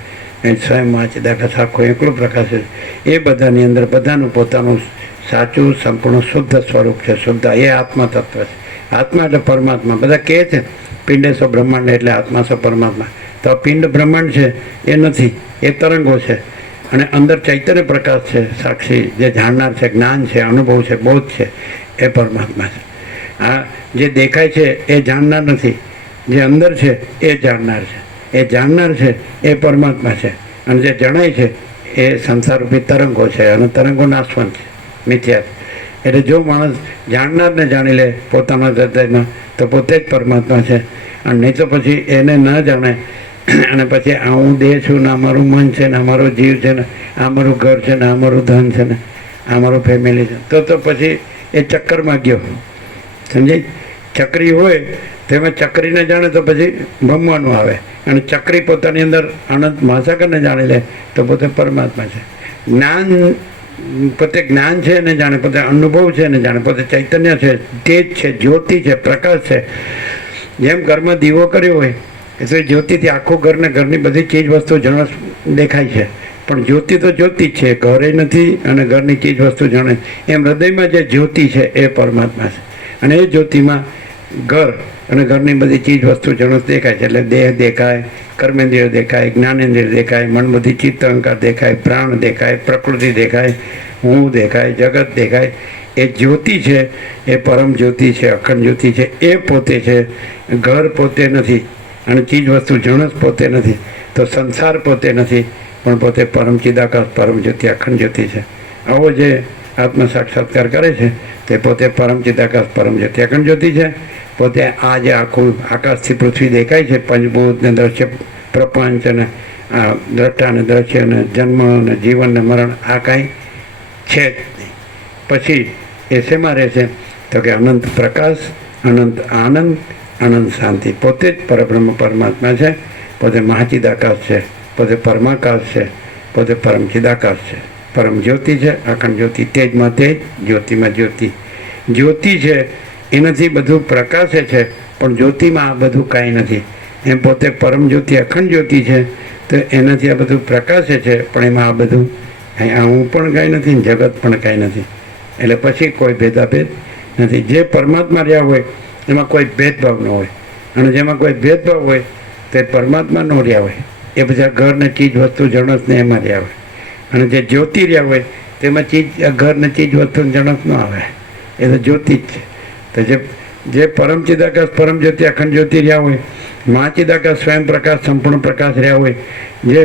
એ સ્વયં મહાચિદાકાશ આખો એકલો પ્રકાશ છે. એ બધાની અંદર બધાનું પોતાનું સાચું સંપૂર્ણ શુદ્ધ સ્વરૂપ છે. શુદ્ધ એ આત્મા તત્વ છે. આત્મા એટલે પરમાત્મા. બધા કહે છે પિંડેશ્વર બ્રહ્માંડ એટલે આત્મા સો પરમાત્મા. તો આ પિંડ બ્રહ્માંડ છે એ નથી, એ તરંગો છે. અને અંદર ચૈતન્ય પ્રકાશ છે, સાક્ષી જે જાણનાર છે, જ્ઞાન છે, અનુભવ છે, બોધ છે, એ પરમાત્મા છે. આ જે દેખાય છે એ જાણનાર નથી, જે અંદર છે એ જાણનાર છે. એ જાણનાર છે એ પરમાત્મા છે. અને જે જણાય છે એ સંસારરૂપી તરંગો છે. અને તરંગો નાશવંત છે, મિથ્યા છે. એટલે જો માણસ જાણનારને જાણી લે પોતાના હૃદયમાં તો પોતે જ પરમાત્મા છે. અને નહીં તો પછી એને ન જાણે અને પછી આ હું દેહ છું ને, આ મારું મન છે ને, આ મારો જીવ છે ને, આ મારું ઘર છે ને, આ મારું ધન છે ને, આ મારું ફેમિલી છે, તો પછી એ ચક્કરમાં ગયો. સમજાય? ચક્રી હોય તેમાં ચક્રીને જાણે તો પછી ભમવાનું આવે. અને ચક્રી પોતાની અંદર અનંત મહાસાગરને જાણી લે તો પોતે પરમાત્મા છે. જ્ઞાન પોતે જ્ઞાન છે એને જાણે, પોતે અનુભવ છે એને જાણે, પોતે ચૈતન્ય છે, તેજ છે, જ્યોતિ છે, પ્રકાશ છે. જેમ ઘરમાં દીવો કર્યો હોય એટલે જ્યોતિથી આખું ઘરને ઘરની બધી ચીજ વસ્તુ જણસ દેખાય છે. પણ જ્યોતિ તો જ્યોતિ જ છે, ઘરે નથી અને ઘરની ચીજ વસ્તુ જાણે. એમ હૃદયમાં જે જ્યોતિ છે એ પરમાત્મા છે. અને એ જ્યોતિમાં ઘર અને ઘરની બધી ચીજ વસ્તુ જણસ દેખાય છે. એટલે દેહ દેખાય, કર્મેન્દ્રિય દેખાય, જ્ઞાનેન્દ્રિય દેખાય, મન બુદ્ધિ ચિત્ત અહંકાર દેખાય, પ્રાણ દેખાય, પ્રકૃતિ દેખાય, હું દેખાય, જગત દેખાય. એ જ્યોતિ છે એ પરમ જ્યોતિ છે, અખંડ જ્યોતિ છે. એ પોતે છે. ઘર પોતે નથી અને ચીજ વસ્તુ જણસ પોતે નથી. તો સંસાર પોતે નથી, પણ પોતે પરમ ચિદાકાશ પરમ જ્યોતિ અખંડ જ્યોતિ છે. આવો જે આત્મ સાક્ષાત્કાર કરે છે તે પોતે પરમ ચિદાકાશ પરમ જ્યોતિ અખંડ જ્યોતિ છે. પોતે આ જે આખું આકાશથી પૃથ્વી દેખાય છે, પંચભૂત ને દ્રશ્ય પ્રપંચ અને દ્રષ્ટા અને દ્રશ્ય અને જન્મ અને જીવન ને મરણ, આ કાંઈ છે જ નહીં. પછી એ શેમાં રહે છે? તો કે અનંત પ્રકાશ, અનંત આનંદ, અનંત શાંતિ. પોતે જ પરબ્રહ્મ પરમાત્મા છે. પોતે મહાચિદાકાશ છે, પોતે પરમાકાશ છે, પોતે પરમ ચિદાકાશ છે, પરમ જ્યોતિ છે, અખંડ જ્યોતિ. તેજમાં તેજ, જ્યોતિમાં જ્યોતિ. જ્યોતિ છે એનાથી બધું પ્રકાશે છે, પણ જ્યોતિમાં આ બધું કાંઈ નથી. એમ પોતે પરમ જ્યોતિ અખંડ જ્યોતિ છે, તો એનાથી આ બધું પ્રકાશે છે, પણ એમાં આ બધું હું પણ કાંઈ નથી, જગત પણ કાંઈ નથી. એટલે પછી કોઈ ભેદાભેદ નથી. જે પરમાત્મા રહ્યા હોય એમાં કોઈ ભેદભાવ ન હોય, અને જેમાં કોઈ ભેદભાવ હોય તે પરમાત્મા ન રહ્યા હોય. એ બધા ઘરને ચીજ વસ્તુ જણસને એમાં રહ્યા હોય. અને જે જ્યોતિ રહ્યા હોય તેમાં ઘરને ચીજ વસ્તુ જણસ ન આવે. એ તો જ્યોતિ જ છે. તો જે પરમ ચિદાકાશ પરમ જ્યોતિ અખંડ જ્યોતિ રહ્યા હોય, મહાચિદાકાશ સ્વયં પ્રકાશ સંપૂર્ણ પ્રકાશ રહ્યા હોય, જે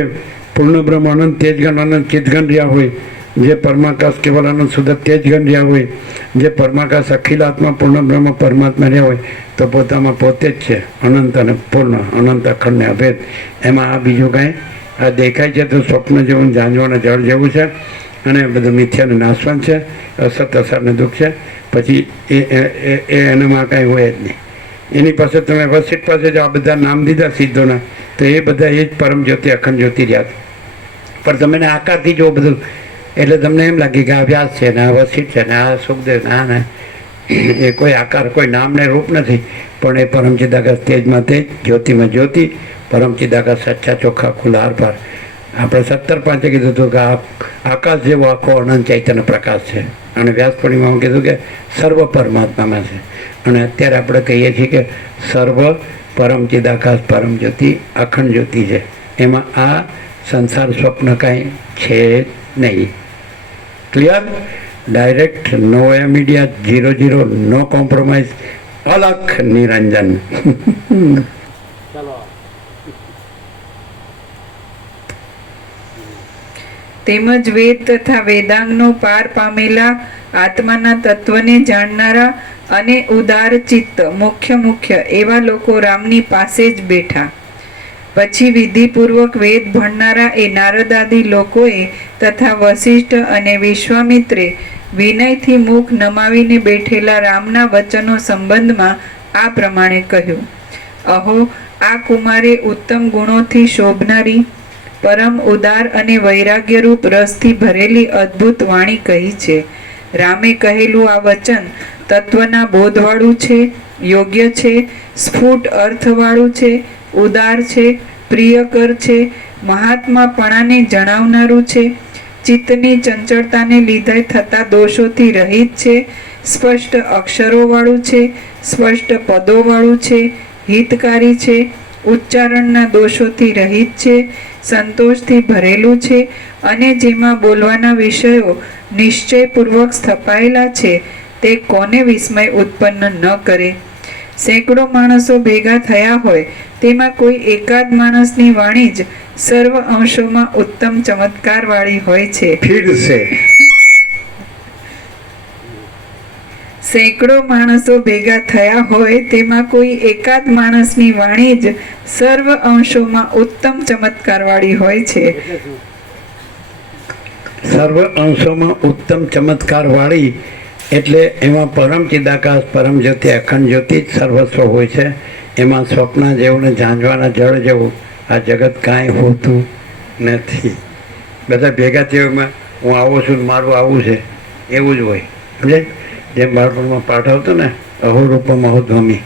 પૂર્ણ બ્રહ્મ અનંત તેજગણ અનંત ચિદગણ રહ્યા હોય, જે પરમાકાશ કેવલ અનંત શુદ્ધ તેજગણ રહ્યા હોય, જે પરમાકાશ અખિલાત્મા પૂર્ણ બ્રહ્મ પરમાત્મા રહ્યા હોય, તો પોતામાં પોતે જ છે અનંત અને પૂર્ણ, અનંત અખંડ ને અભેદ. એમાં આ બીજું કાંઈ આ દેખાય છે તો સ્વપ્ન જેવું, ઝાંઝવાના જળ જેવું છે, અને બધું મિથ્યાને નાશવંત છે, અસત અસરને દુઃખ છે. પછી એનામાં કાંઈ હોય જ નહીં. એની પાસે તમે વસિષ્ઠ પાસે જો આ બધા નામ દીધા સિદ્ધોના, તો એ બધા એ જ પરમ જ્યોતિ અખંડ જ્યોતિ રહ્યા. પણ તમે એને આકારથી જો બધું, એટલે તમને એમ લાગે કે આ વ્યાસ છે ને આ વસિષ્ઠ છે ને આ સુખદેવ, ના એ કોઈ આકાર કોઈ નામ ને રૂપ નથી, પણ એ પરમ ચિદાકાશ તેજમાં તેજ, જ્યોતિમાં જ્યોતિ, પરમ ચિદાકાશ સચ્ચા ચોખ્ખા ખુલ્લા આરપાર. આપણે 17.5 કીધું હતું કે આકાશ જેવો આખો અનંત ચૈતન્ય પ્રકાશ છે. અને વ્યાસ પૂર્ણિમામાં કીધું કે સર્વ પરમાત્મામાં છે. અને અત્યારે આપણે કહીએ છીએ કે સર્વ પરમ ચિદાકાશ પરમ જ્યોતિ અખંડ જ્યોતિ છે. એમાં આ સંસાર સ્વપ્ન કાંઈ છે નહીં. ક્લિયર? ડાયરેક્ટ, નો મીડિયા, 0 નો કોમ્પ્રોમાઇઝ, અલખ નિરંજન. ચાલો. તેમજ વેદ તથા વેદાંગનો પાર પામેલા આત્માના તત્વને જાણનારા અને ઉદાર ચિત્ત મુખ્ય એવા લોકો રામની પાસે જ બેઠા. પછી વિધિપૂર્વક વેદ ભણનારા એ નારદાદી લોકોએ તથા વશિષ્ઠ અને વિશ્વામિત્રે વિનયથી મુખ નમાવીને બેઠેલા રામના વચનો સંબંધમાં આ પ્રમાણે કહ્યું. અહો, આ કુમારે ઉત્તમ ગુણોથી શોભનારી, પરમ ઉદાર અને વૈરાગ્યરૂપ રસથી ભરેલી અદ્ભુત વાણી કહી છે. રામે કહેલું આ વચન તત્વના બોધવાળું છે, યોગ્ય છે, સ્ફુટ અર્થવાળું છે, ઉદાર છે, પ્રિયકર છે, મહાત્માપણાને જણાવનારું છે, ચિત્તની ચંચળતાને લીધે થતા દોષોથી રહિત છે, સ્પષ્ટ અક્ષરોવાળું છે, સ્પષ્ટ પદોવાળું છે, હિતકારી છે, ઉચ્ચારણના દોષોથી રહિત છે, સંતોષથી ભરેલું છે અને જેમાં બોલવાના વિષયો નિશ્ચયપૂર્વક સ્થપાયેલા છે તે કોને વિસ્મય ઉત્પન્ન ન કરે. સેંકડો માણસો ભેગા થયા હોય તેમાં કોઈ એકાદ માણસની વાણી જ સર્વ અંશોમાં ઉત્તમ ચમત્કારવાળી હોય છે. ફીડ છે. સેંકડો માણસો ભેગા થયા હોય તેમાં કોઈ એકાદ માણસની વાણી જ સર્વ અંશોમાં ઉત્તમ ચમત્કારવાળી હોય છે. એટલે શું? સર્વ અંશોમાં ઉત્તમ ચમત્કારવાળી એટલે એમાં પરમ ચિદાકાશ, પરમ જ્યોતિ, અખંડ જ્યોતિ જ સર્વસ્વ હોય છે. એમાં સ્વપ્ન જેવું ને ઝાંઝવાના જળ જેવું આ જગત કાંઈ હોતું નથી. બધા ભેગા થયામાં હું આવો છું ને મારું આવું છે એવું જ હોય. સમજાય? જેમ બાળપણમાં પાઠ આવતો ને, અહોરૂપમ અહોધ્વમી,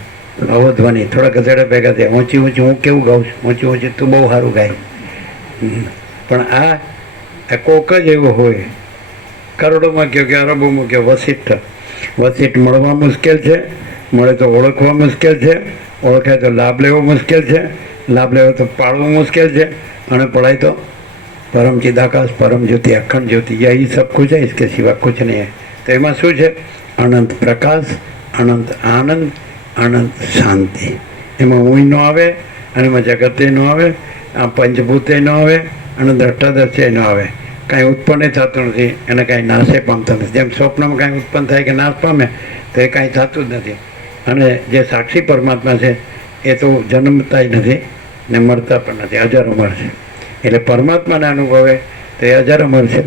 અહોધ્વની, થોડા ગધેડા ભેગા થયા, ઊંચી ઊંચી હું કેવું ગાઉં છું, ઊંચી ઊંચી તું બહુ સારું ગાય. પણ આ કોક જ એવો હોય. કરોડોમાં કહો કે અરબોમાં કહો, વસિષ્ઠ. વસિષ્ઠ મળવા મુશ્કેલ છે, મળે તો ઓળખવા મુશ્કેલ છે, ઓળખાય તો લાભ લેવો મુશ્કેલ છે, લાભ લેવો તો પાળવું મુશ્કેલ છે, અને પढ़ाई तो परम चिदाकाश, परम ज्योति, अखंड ज्योति, यही सब कुछ है, इसके सिवा कुछ नहीं है. तो એમાં શું છે? અનંત પ્રકાશ, અનંત આનંદ, અનંત શાંતિ. એમાં હું ન આવે અને એમાં જગતે ન આવે, આ પંચભૂતે ન આવે અને દ્રષ્ટાદર્શે ન આવે. કાંઈ ઉત્પન્ન થતું નથી અને કાંઈ નાશે પામતા નથી. જેમ સ્વપ્નમાં કાંઈ ઉત્પન્ન થાય કે નાશ પામે તો એ કાંઈ થતું જ નથી. અને જે સાક્ષી પરમાત્મા છે એ તો જન્મતાય નથી ને મળતા પણ નથી, અજર અમર છે. એટલે પરમાત્માને અનુભવે તો એ અજર અમર છે.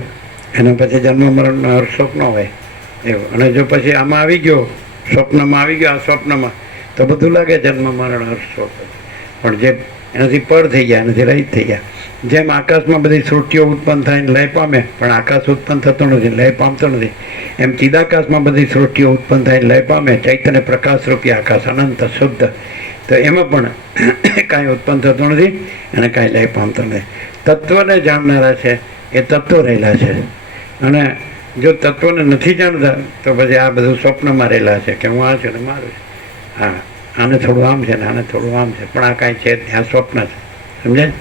એના પછી જન્મ મરણનો હર્ષોક ન હોય એવું. અને જો પછી આમાં આવી ગયો, સ્વપ્નમાં આવી ગયો, આ સ્વપ્નમાં, તો બધું લાગે જન્મ મરણ હર્ષોક. પણ જે એનાથી પર થઈ ગયા, એનાથી રહિત થઈ ગયા. જેમ આકાશમાં બધી સૃષ્ટિઓ ઉત્પન્ન થાય ને લય પામે, પણ આકાશ ઉત્પન્ન થતો નથી, લય પામતો નથી, એમ ચિદાકાશમાં બધી સૃષ્ટિઓ ઉત્પન્ન થાય લય પામે. ચૈતન્ય પ્રકાશરૂપી આકાશ અનંત શુદ્ધ, તો એમાં પણ કાંઈ ઉત્પન્ન થતું નથી અને કાંઈ લય પામતો નથી. તત્વને જાણનારા છે એ તત્વ રહેલા છે, અને જો તત્વને નથી જાણતા તો પછી આ બધું સ્વપ્નમાં રહેલા છે કે હું આ છું ને મારું છે. હા, આને થોડું આમ છે ને આને થોડું આમ છે, પણ આ કાંઈ છે આ સ્વપ્ન છે. સમજાય?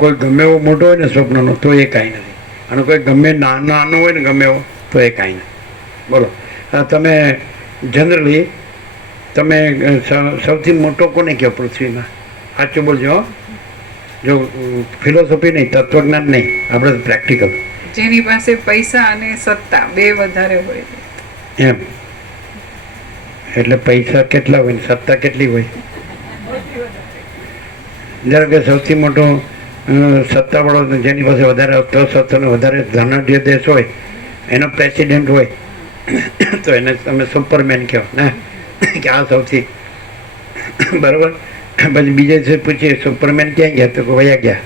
કોઈ ગમે એવો મોટો હોય ને સ્વપ્નનો તો એ કાંઈ નથી, અને કોઈ ગમે નાનું હોય ને ગમે એવો તો એ કાંઈ નથી. બોલો, તમે જનરલી તમે સૌથી મોટો કોને કહો પૃથ્વીમાં? સાચું બોલજો. જો ફિલોસોફી નહીં, તત્વજ્ઞાન નહીં, આપણે પ્રેક્ટિકલ. જેની પાસે પૈસા અને સત્તા બે વધારે હોય એમ. એટલે પૈસા કેટલા હોય ને સત્તા કેટલી હોય? ધારો કે સૌથી મોટો સત્તાવાળો જેની પાસે વધારે અસ્ત્ર વધારે ધનાઢ્ય દેશ હોય, એનો પ્રેસિડેન્ટ હોય તો એને તમે સુપરમેન કહો ને, કે આ સૌથી બરાબર. પછી બીજે પૂછીએ સુપરમેન ક્યાં ગયા, તો વયા ગયા,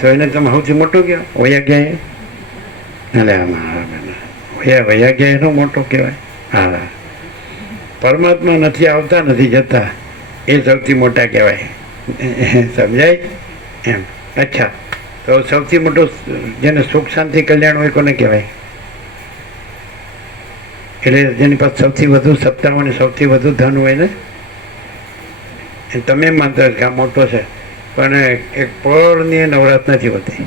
તો એને તમે સૌથી મોટો કહો વયા ગયા. એટલે વયા ગયા એનો મોટો કહેવાય. હા, પરમાત્મા નથી આવતા નથી જતા એ સૌથી મોટા કહેવાય. સમજાય એમ? અચ્છા, તો સૌથી મોટો જેને સુખ શાંતિ કલ્યાણ હોય કોને કહેવાય? એટલે જેની પાસે સૌથી વધુ સત્તા હોય ને સૌથી વધુ ધન હોય ને, તમે માનતા કે આ મોટો છે, પણ એક પળની નવરાત નથી હોતી,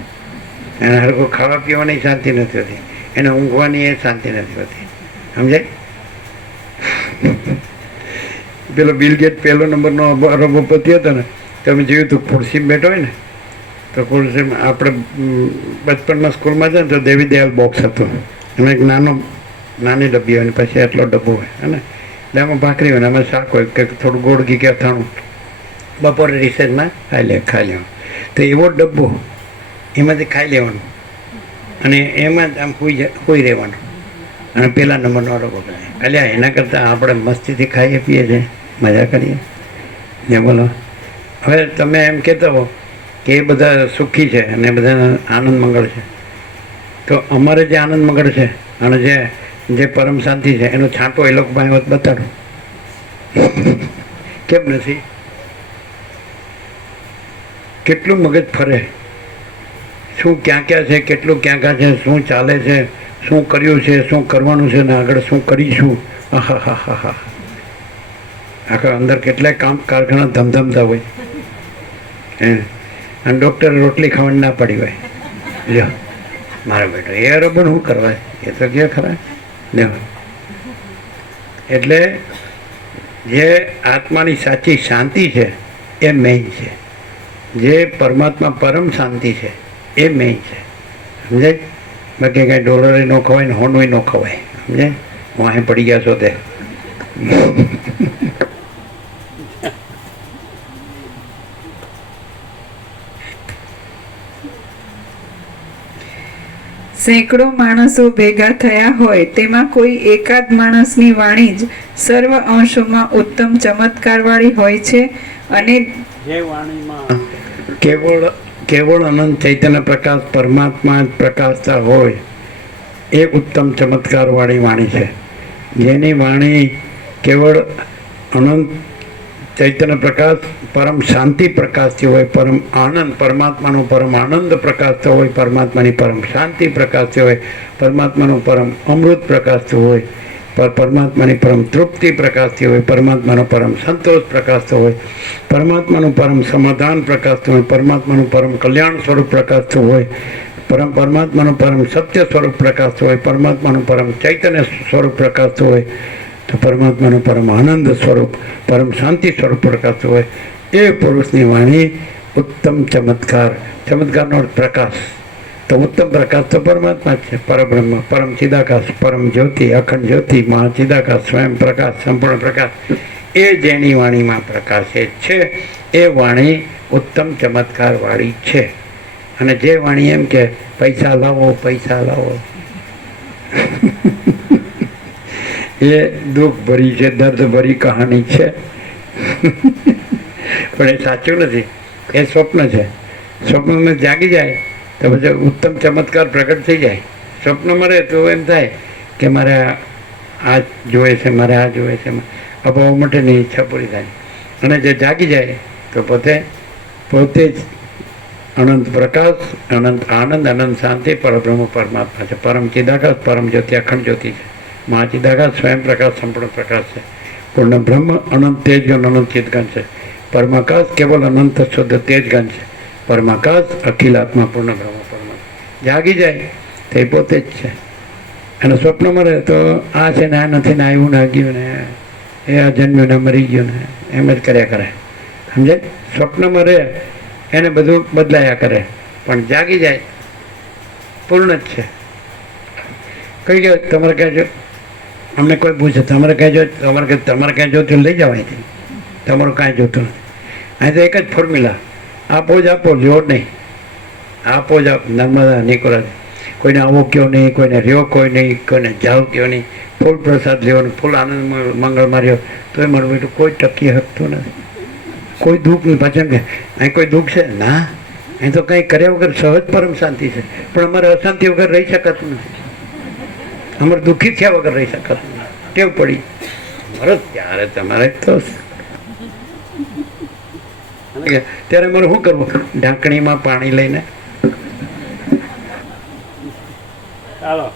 એને હરખું ખાવા પીવાની શાંતિ નથી હોતી, એને ઊંઘવાની એ શાંતિ નથી હોતી. સમજાય? પેલો બિલ ગેટ પહેલો નંબરનો અરબપતિ હતો ને, તમે જોયું તું ખુરશીમાં બેઠો હોય ને, તો ખુરશીમાં આપણે બચપનમાં સ્કૂલમાં છે ને તો દેવી દયાલ બોક્સ હતું, એમાં એક નાની ડબ્બી હોય ને પછી એટલો ડબ્બો હોય, અને એટલે આમાં ભાખરી હોય ને આમાં શાક હોય કે થોડું ગોળ ઘી કે અથાણું, બપોરે રિસેસમાં ખાઈ લેવાનું. તો એવો ડબ્બો એમાંથી ખાઈ લેવાનું અને એમાં જ આમ હોઈ રહેવાનું, અને પહેલા નંબરનો અડબો ખાય. અલ્યા એના કરતાં આપણે મસ્તીથી ખાઈએ પીએ છીએ, મજા કરીએ. ને બોલો, હવે તમે એમ કહેતા હો કે એ બધા સુખી છે અને બધા આનંદ મંગળ છે. તો અમારે જે આનંદ મંગળ છે અને જે પરમ શાંતિ છે એનો છાંટો એ લોકો પાસે હોત બતાડો. કેમ નથી? કેટલું મગજ ફરે, શું ક્યાં ક્યાં છે, કેટલું ક્યાં ક્યાં છે, શું ચાલે છે, શું કર્યું છે, શું કરવાનું છે ને આગળ શું કરીશું. આહા હા હા હા. આખા અંદર કેટલાય કામ કારખાના ધમધમતા હોય અને ડૉક્ટરે રોટલી ખાવાની ના પડી હોય. લ્યો મારો બેટો એ રબર શું કરવા, એ તો કે ખરા લ્યો. એટલે જે આત્માની સાચી શાંતિ છે એ મેઇન છે. જે પરમાત્મા પરમ શાંતિ છે એ મેઇન છે. સમજાય? બાકી કાંઈ ડોલરે ન ખવાય ને હોનોય ન ખવાય. સમજાય? વાહે પડી ગયા છો તે. સેંકડો માણસો ભેગા થયા હોય તેમાં કોઈ એકાદ માણસની વાણી જ સર્વ અંશોમાં ઉત્તમ ચમત્કારવાળી હોય છે અને જે વાણીમાં કેવળ અનંત ચૈતન્ય પ્રકાશ પરમાત્મા જ પ્રકાશતા હોય એ ઉત્તમ ચમત્કારવાળી વાણી છે. જેની વાણી કેવળ અનંત ચૈતન્ય પ્રકાશ પરમ શાંતિ પ્રકાશથી હોય, પરમ આનંદ પરમાત્માનો પરમ આનંદ પ્રકાશતો હોય, પરમાત્માની પરમ શાંતિ પ્રકાશતી હોય, પરમાત્માનો પરમ અમૃત પ્રકાશતો હોય, પરમાત્માની પરમ તૃપ્તિ પ્રકાશતી હોય, પરમાત્માનો પરમ સંતોષ પ્રકાશતો હોય, પરમાત્માનું પરમ સમાધાન પ્રકાશતું હોય, પરમાત્માનું પરમ કલ્યાણ સ્વરૂપ પ્રકાશતું હોય, પરમાત્માનું પરમ સત્ય સ્વરૂપ પ્રકાશતું હોય, પરમાત્માનું પરમ ચૈતન્ય સ્વરૂપ પ્રકાશતું હોય, તો પરમાત્માનું પરમ આનંદ સ્વરૂપ પરમ શાંતિ સ્વરૂપ પ્રકાશતું હોય એ પુરુષની વાણી ઉત્તમ ચમત્કાર. ચમત્કારનો અર્થ પ્રકાશ. તો ઉત્તમ પ્રકાશ તો પરમાત્મા જ છે. પરબ્રહ્મ, પરમ ચિદાકાશ, પરમ જ્યોતિ, અખંડ જ્યોતિ, મહાચિદાકાશ, સ્વયં પ્રકાશ, સંપૂર્ણ પ્રકાશ. એ જેની વાણીમાં પ્રકાશે છે એ વાણી ઉત્તમ ચમત્કારવાળી છે. અને જે વાણી એમ કે પૈસા લાવો પૈસા લાવો એ દુઃખ ભરી છે, દર્દ ભરી કહાની છે. પણ એ સાચું નથી, એ સ્વપ્ન છે. સ્વપ્નમાં જાગી જાય તો પછી ઉત્તમ ચમત્કાર પ્રગટ થઈ જાય. સ્વપ્નમાં રહે તો એમ થાય કે મારે આ જોવે છે, મારે આ જોવે છે, અભાવ માટેની ઈચ્છા પૂરી થાય. અને જે જાગી જાય તો પોતે જ અનંત પ્રકાશ, અનંત આનંદ, અનંત શાંતિ, પરબ્રહ્મ પરમાત્મા છે. પરમ ચિદાકાશ, પરમ જ્યોતિ, અખંડ જ્યોતિ છે. મહાચિદાકાશ, સ્વયં પ્રકાશ, સંપૂર્ણ પ્રકાશ છે. પૂર્ણ બ્રહ્મ, અનંત તેજગન, અનંત ચિદગન છે. પરમાકાશ કેવલ અનંત શુદ્ધ તેજગન છે. પરમાકાશ અખિલ આત્મા પૂર્ણ બ્રહ્મ પરમાત્મા. જાગી જાય તો એ પોતે જ છે. અને સ્વપ્નમાં રહે તો આ છે ને આ નથી ને આવ્યું ને ગયું ને એ આ જન્મ્યું ને મરી ગયું ને એમ જ કર્યા કરે. સમજાય? સ્વપ્નમાં રહે એને બધું બદલાયા કરે, પણ જાગી જાય પૂર્ણ જ છે. કઈ ગયો તમારે કહેજો, અમને કોઈ પૂછે તમારે કહેજો, તમારે ક્યાં જોતું લઈ જાવ અહીંથી, તમારું કાંઈ જોતું નથી. અહીં તો એક જ ફોર્મ્યુલા, આપો જ આપો, જો નહીં, આપો જ આપ. નર્મદા નિકોરા, કોઈને આવો કયો નહીં, કોઈને રહ્યો કોઈ નહીં, કોઈને જાવ કયો નહીં, ફૂલ પ્રસાદ લેવાનો, ફૂલ આનંદ મંગળ માર્યો તો એ મારું બેટું કોઈ ટકી શકતું નથી. કોઈ દુઃખ નહીં. પાછળ કે અહીં કોઈ દુઃખ છે ના, અહીં તો કંઈ કર્યા વગર સહજ પરમ શાંતિ છે. પણ અમારે અશાંતિ વગર રહી શકાતું નથી, અમારે દુઃખી થયા વગર રહી શકાતું નથી. ટેવ પડી મારો ત્યારે તમારે તો ત્યારે મારે શું કરવું? ઢાંકણીમાં પાણી લઈને ચાલો.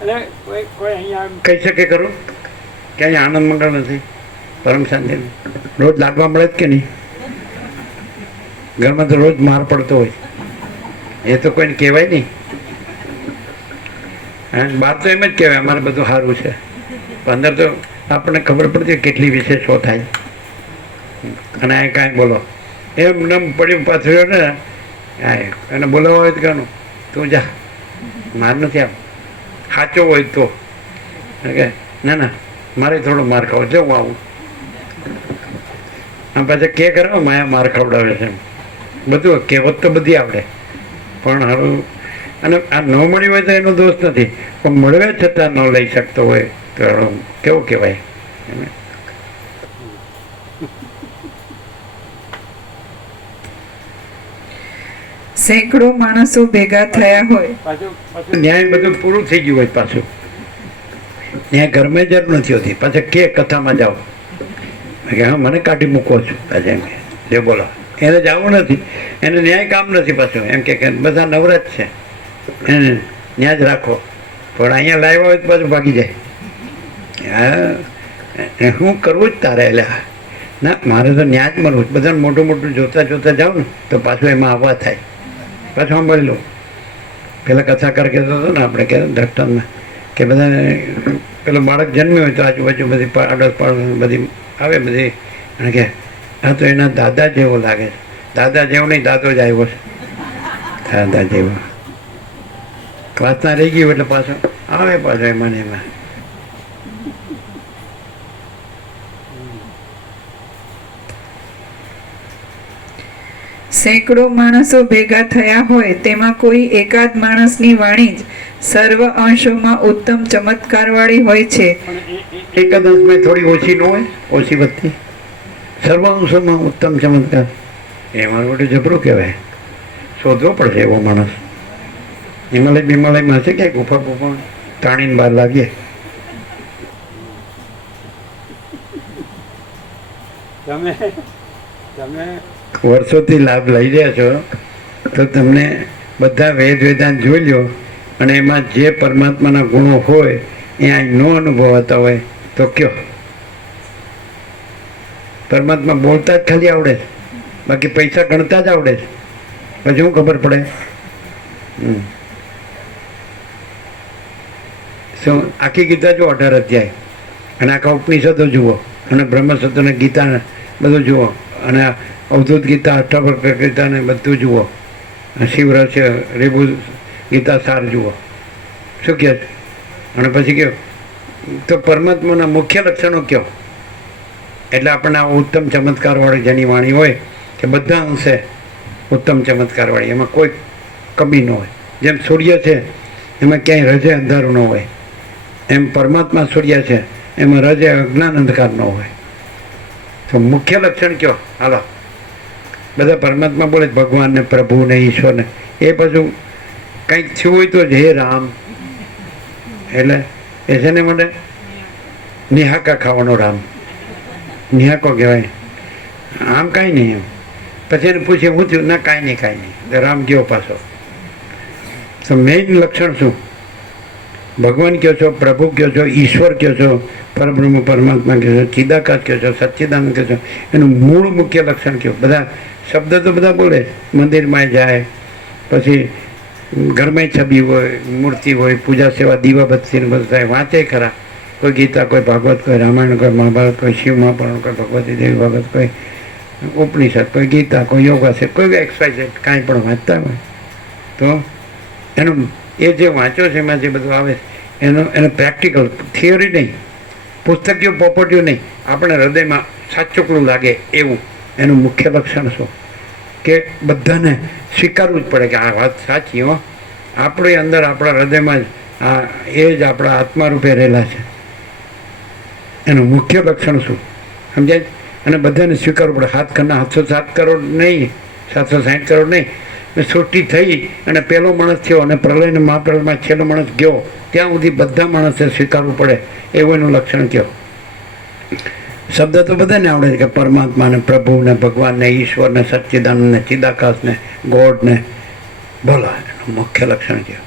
એટલે કોઈ અહીંયા કહી શકે ખરું કે અહીંયા આનંદ મંગળ નથી, પરમ શાંતિ નથી? રોજ લાગવા મળે જ કે નહીં? ઘરમાં તો રોજ માર પડતો હોય, એ તો કોઈને કહેવાય નહીં. બહાર તો એમ જ કહેવાય અમારે બધું સારું છે, અંદર તો આપણને ખબર પડતી કેટલી વિશેષો થાય. અને આ કાંઈ બોલો એમ નમ પડ્યું પાથર્યો ને એને બોલાવવા હોય તો કહેવાનું તું જા, માર નથી આવ. સાચો હોય તો કે ના ના મારે થોડો માર ખાવો છે, હું આવું. આમ પાછા કે કરો માયા માર ખવડાવે છે. બધું કહેવત તો બધી આવડે, પણ હવે અને આ ન મળી હોય તો એનો દોષ નથી, પણ મળવા છતાં ન લઈ શકતો હોય તો કેવું કહેવાય? સેંકડો માણસો ભેગા થયા હોય પાછું પાછું ન્યાય બધું પૂરું થઈ ગયું હોય પાછું. ન્યાય ઘરમાં જરૂર નથી હોતી. પાછા કે કથામાં જાઓ કે હા મને કાઢી મૂકો છું પાછા એમ કે જે બોલો એને જવું નથી, એને ન્યાય કામ નથી પાછું. એમ કે બધા નવરત છે એને ન્યાય જ રાખો. પણ અહીંયા લાવ્યા હોય તો પાછું ભાગી જાય. હા શું કરવું જ તારે એટલે ના મારે તો ન્યાય જ મળવું. બધાને મોટું મોટું જોતા જોતા જાઓ ને તો પાછું એમાં આવવા થાય. પાછું સાંભળી લો. પેલા કથાકાર કહેતો હતો ને આપણે કે દર્શનમાં કે બધાને પેલો બાળક જન્મ્યો હોય તો આજુબાજુ બધી પાડોશ પાડોશ બધી આવે બધી અને કે આ તો એના દાદા જેવો લાગે છે. દાદા જેવો નહીં, દાદો જ આવ્યો છે દાદા જેવો. વાસના રહી ગયું એટલે પાછો આવે પાછો એમાં ને એમાં. સેંકડો માણસો ભેગા થયા હોય તેમાં કોઈ એકાદ માણસની વાણી જ સર્વ અંશોમાં ઉત્તમ ચમત્કારવાળી હોય છે. પણ એક જ અંશમાં થોડી ઓછી ન હોય, ઓછી વધતી સર્વ અંશોમાં ઉત્તમ ચમત્કાર. એમાં મોટું જબરું કહેવાય. શોધવો પડશે એવો માણસ. હિમાલયમાં હશે ક્યાંક ગુફા ગુફા તાણીને બહાર લાવીએ. તમે તમે વર્ષોથી લાભ લઈ રહ્યા છો તો તમને બધા વેદ વેદાંત જોઈ લો અને એમાં જે પરમાત્માના ગુણો હોય એ અહીં ન અનુભવાતા હોય તો કયો. પરમાત્મા બોલતા જ ખાલી આવડે છે, બાકી પૈસા ગણતા જ આવડે છે. પછી શું ખબર પડે? શું આખી ગીતા જો 18 અધ્યાય અને આખા ઉપનિષદો જુઓ અને બ્રહ્મસૂત્ર અને ગીતા બધું જુઓ અને અવધૂત ગીતા, અષ્ટાવક્ર ગીતા ને બધું જુઓ. શિવરહસ્ય રેબુ ગીતા સાર જુઓ. શું કહે છે? અને પછી કહો તો પરમાત્માના મુખ્ય લક્ષણો કયો. એટલે આપણને આ ઉત્તમ ચમત્કારવાળી જેની વાણી હોય કે બધા અંશે ઉત્તમ ચમત્કારવાળી, એમાં કોઈ કમી ન હોય. જેમ સૂર્ય છે એમાં ક્યાંય રજે અંધારું ન હોય, એમ પરમાત્મા સૂર્ય છે એમાં રજે અજ્ઞાન અંધકાર ન હોય. તો મુખ્ય લક્ષણ કયો? હાલો બધા પરમાત્મા બોલે ભગવાન ને પ્રભુ ને ઈશ્વર ને, એ પાછું કંઈક થયું હોય તો જ હે રામ એટલે એ છે ને મને નિહાકા ખાવાનો રામ, નિહાકો કહેવાય. આમ કાંઈ નહીં. એમ પછી એને પૂછે હું થયું? ના કાંઈ નહીં કાંઈ નહીં. રામ ગયો પાછો. તો મેઇન લક્ષણ શું? ભગવાન કહો છો, પ્રભુ કહો છો, ઈશ્વર કહો છો, પરબ્રહ્મ પરમાત્મા કહો છો, ચિદાકાશ કહો છો, સચ્ચિદાનંદ કહો છો, એનું મૂળ મુખ્ય લક્ષણ કહો. બધા શબ્દ તો બધા બોલે, મંદિરમાં જાય પછી ઘરમાં છબી હોય, મૂર્તિ હોય, પૂજા સેવા દીવા બત્તી ને બધું થાય, વાંચે ખરા. કોઈ ગીતા, કોઈ ભાગવત, કોઈ રામાયણ, કોઈ મહાભારત, કોઈ શિવ મહાપુરાણ, કોઈ ભગવતી દેવી ભાગવત, કોઈ ઉપનિષદ, કોઈ ગીતા, કોઈ યોગા છે, કોઈ એક્સરસાઇઝ કાંઈ પણ વાંચતા હોય તો એનું એ જે વાંચો છે એમાં જે બધું આવે એનો પ્રેક્ટિકલ, થિયરી નહીં, પુસ્તકીય પોપટીઓ નહીં, આપણે હૃદયમાં સાચુકલું લાગે એવું એનું મુખ્ય લક્ષણ શું? કે બધાને સ્વીકારવું જ પડે કે આ વાત સાચી હો, આપણે અંદર આપણા હૃદયમાં જ આ એ જ આપણા આત્મા રૂપે રહેલા છે. એનું મુખ્ય લક્ષણ શું સમજાય? અને બધાને સ્વીકારવું પડે. હાથ કરના 707 કરોડ નહીં, 760 કરોડ નહીં, સૃષ્ટિ થઈ અને પહેલો માણસ થયો અને પ્રલયના મહાપ્રલયમાં છેલ્લો માણસ ગયો ત્યાં સુધી બધા માણસે સ્વીકારવું પડે એવું એનું લક્ષણ કયો. શબ્દ તો બધાને આવડે છે કે પરમાત્મા ને પ્રભુ ને ભગવાન ને ઈશ્વર ને સચ્ચિદાનંદ ને ચિદાકાશ ને ગોડ ને બોલો. એનું મુખ્ય લક્ષણ કયો?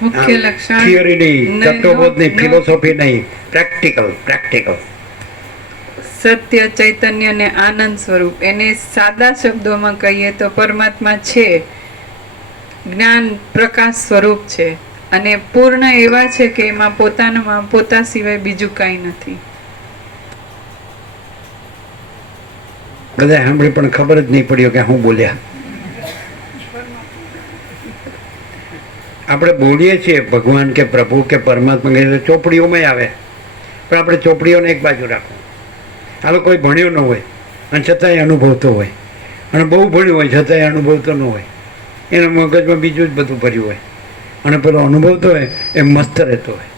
મુખ્ય લક્ષણ થિયરી નહીં, તત્વબોધ નહીં, ફિલોસોફી નહીં, પ્રેક્ટિકલ. સત્ય, ચૈતન્ય ને આનંદ સ્વરૂપ. એને સાદા શબ્દોમાં કહીએ તો પરમાત્મા છે, જ્ઞાન પ્રકાશ સ્વરૂપ છે અને પૂર્ણ એવા છે કે એમાં પોતા સિવાય બીજું કાંઈ નથી. બધા સાંભળી પણ ખબર જ નહીં પડ્યો કે હું બોલ્યા. આપણે બોલીએ છીએ ભગવાન કે પ્રભુ કે પરમાત્મા કે ચોપડીઓમાં આવે, પણ આપણે ચોપડીઓને એક બાજુ રાખો. હાલો કોઈ ભણ્યો ન હોય અને છતાંય અનુભવતો હોય, અને બહુ ભણ્યું હોય છતાંય અનુભવતો ન હોય, એના મગજમાં બીજું જ બધું ભર્યું હોય, અને પેલો અનુભવતો હોય એ મસ્ત રહેતો હોય.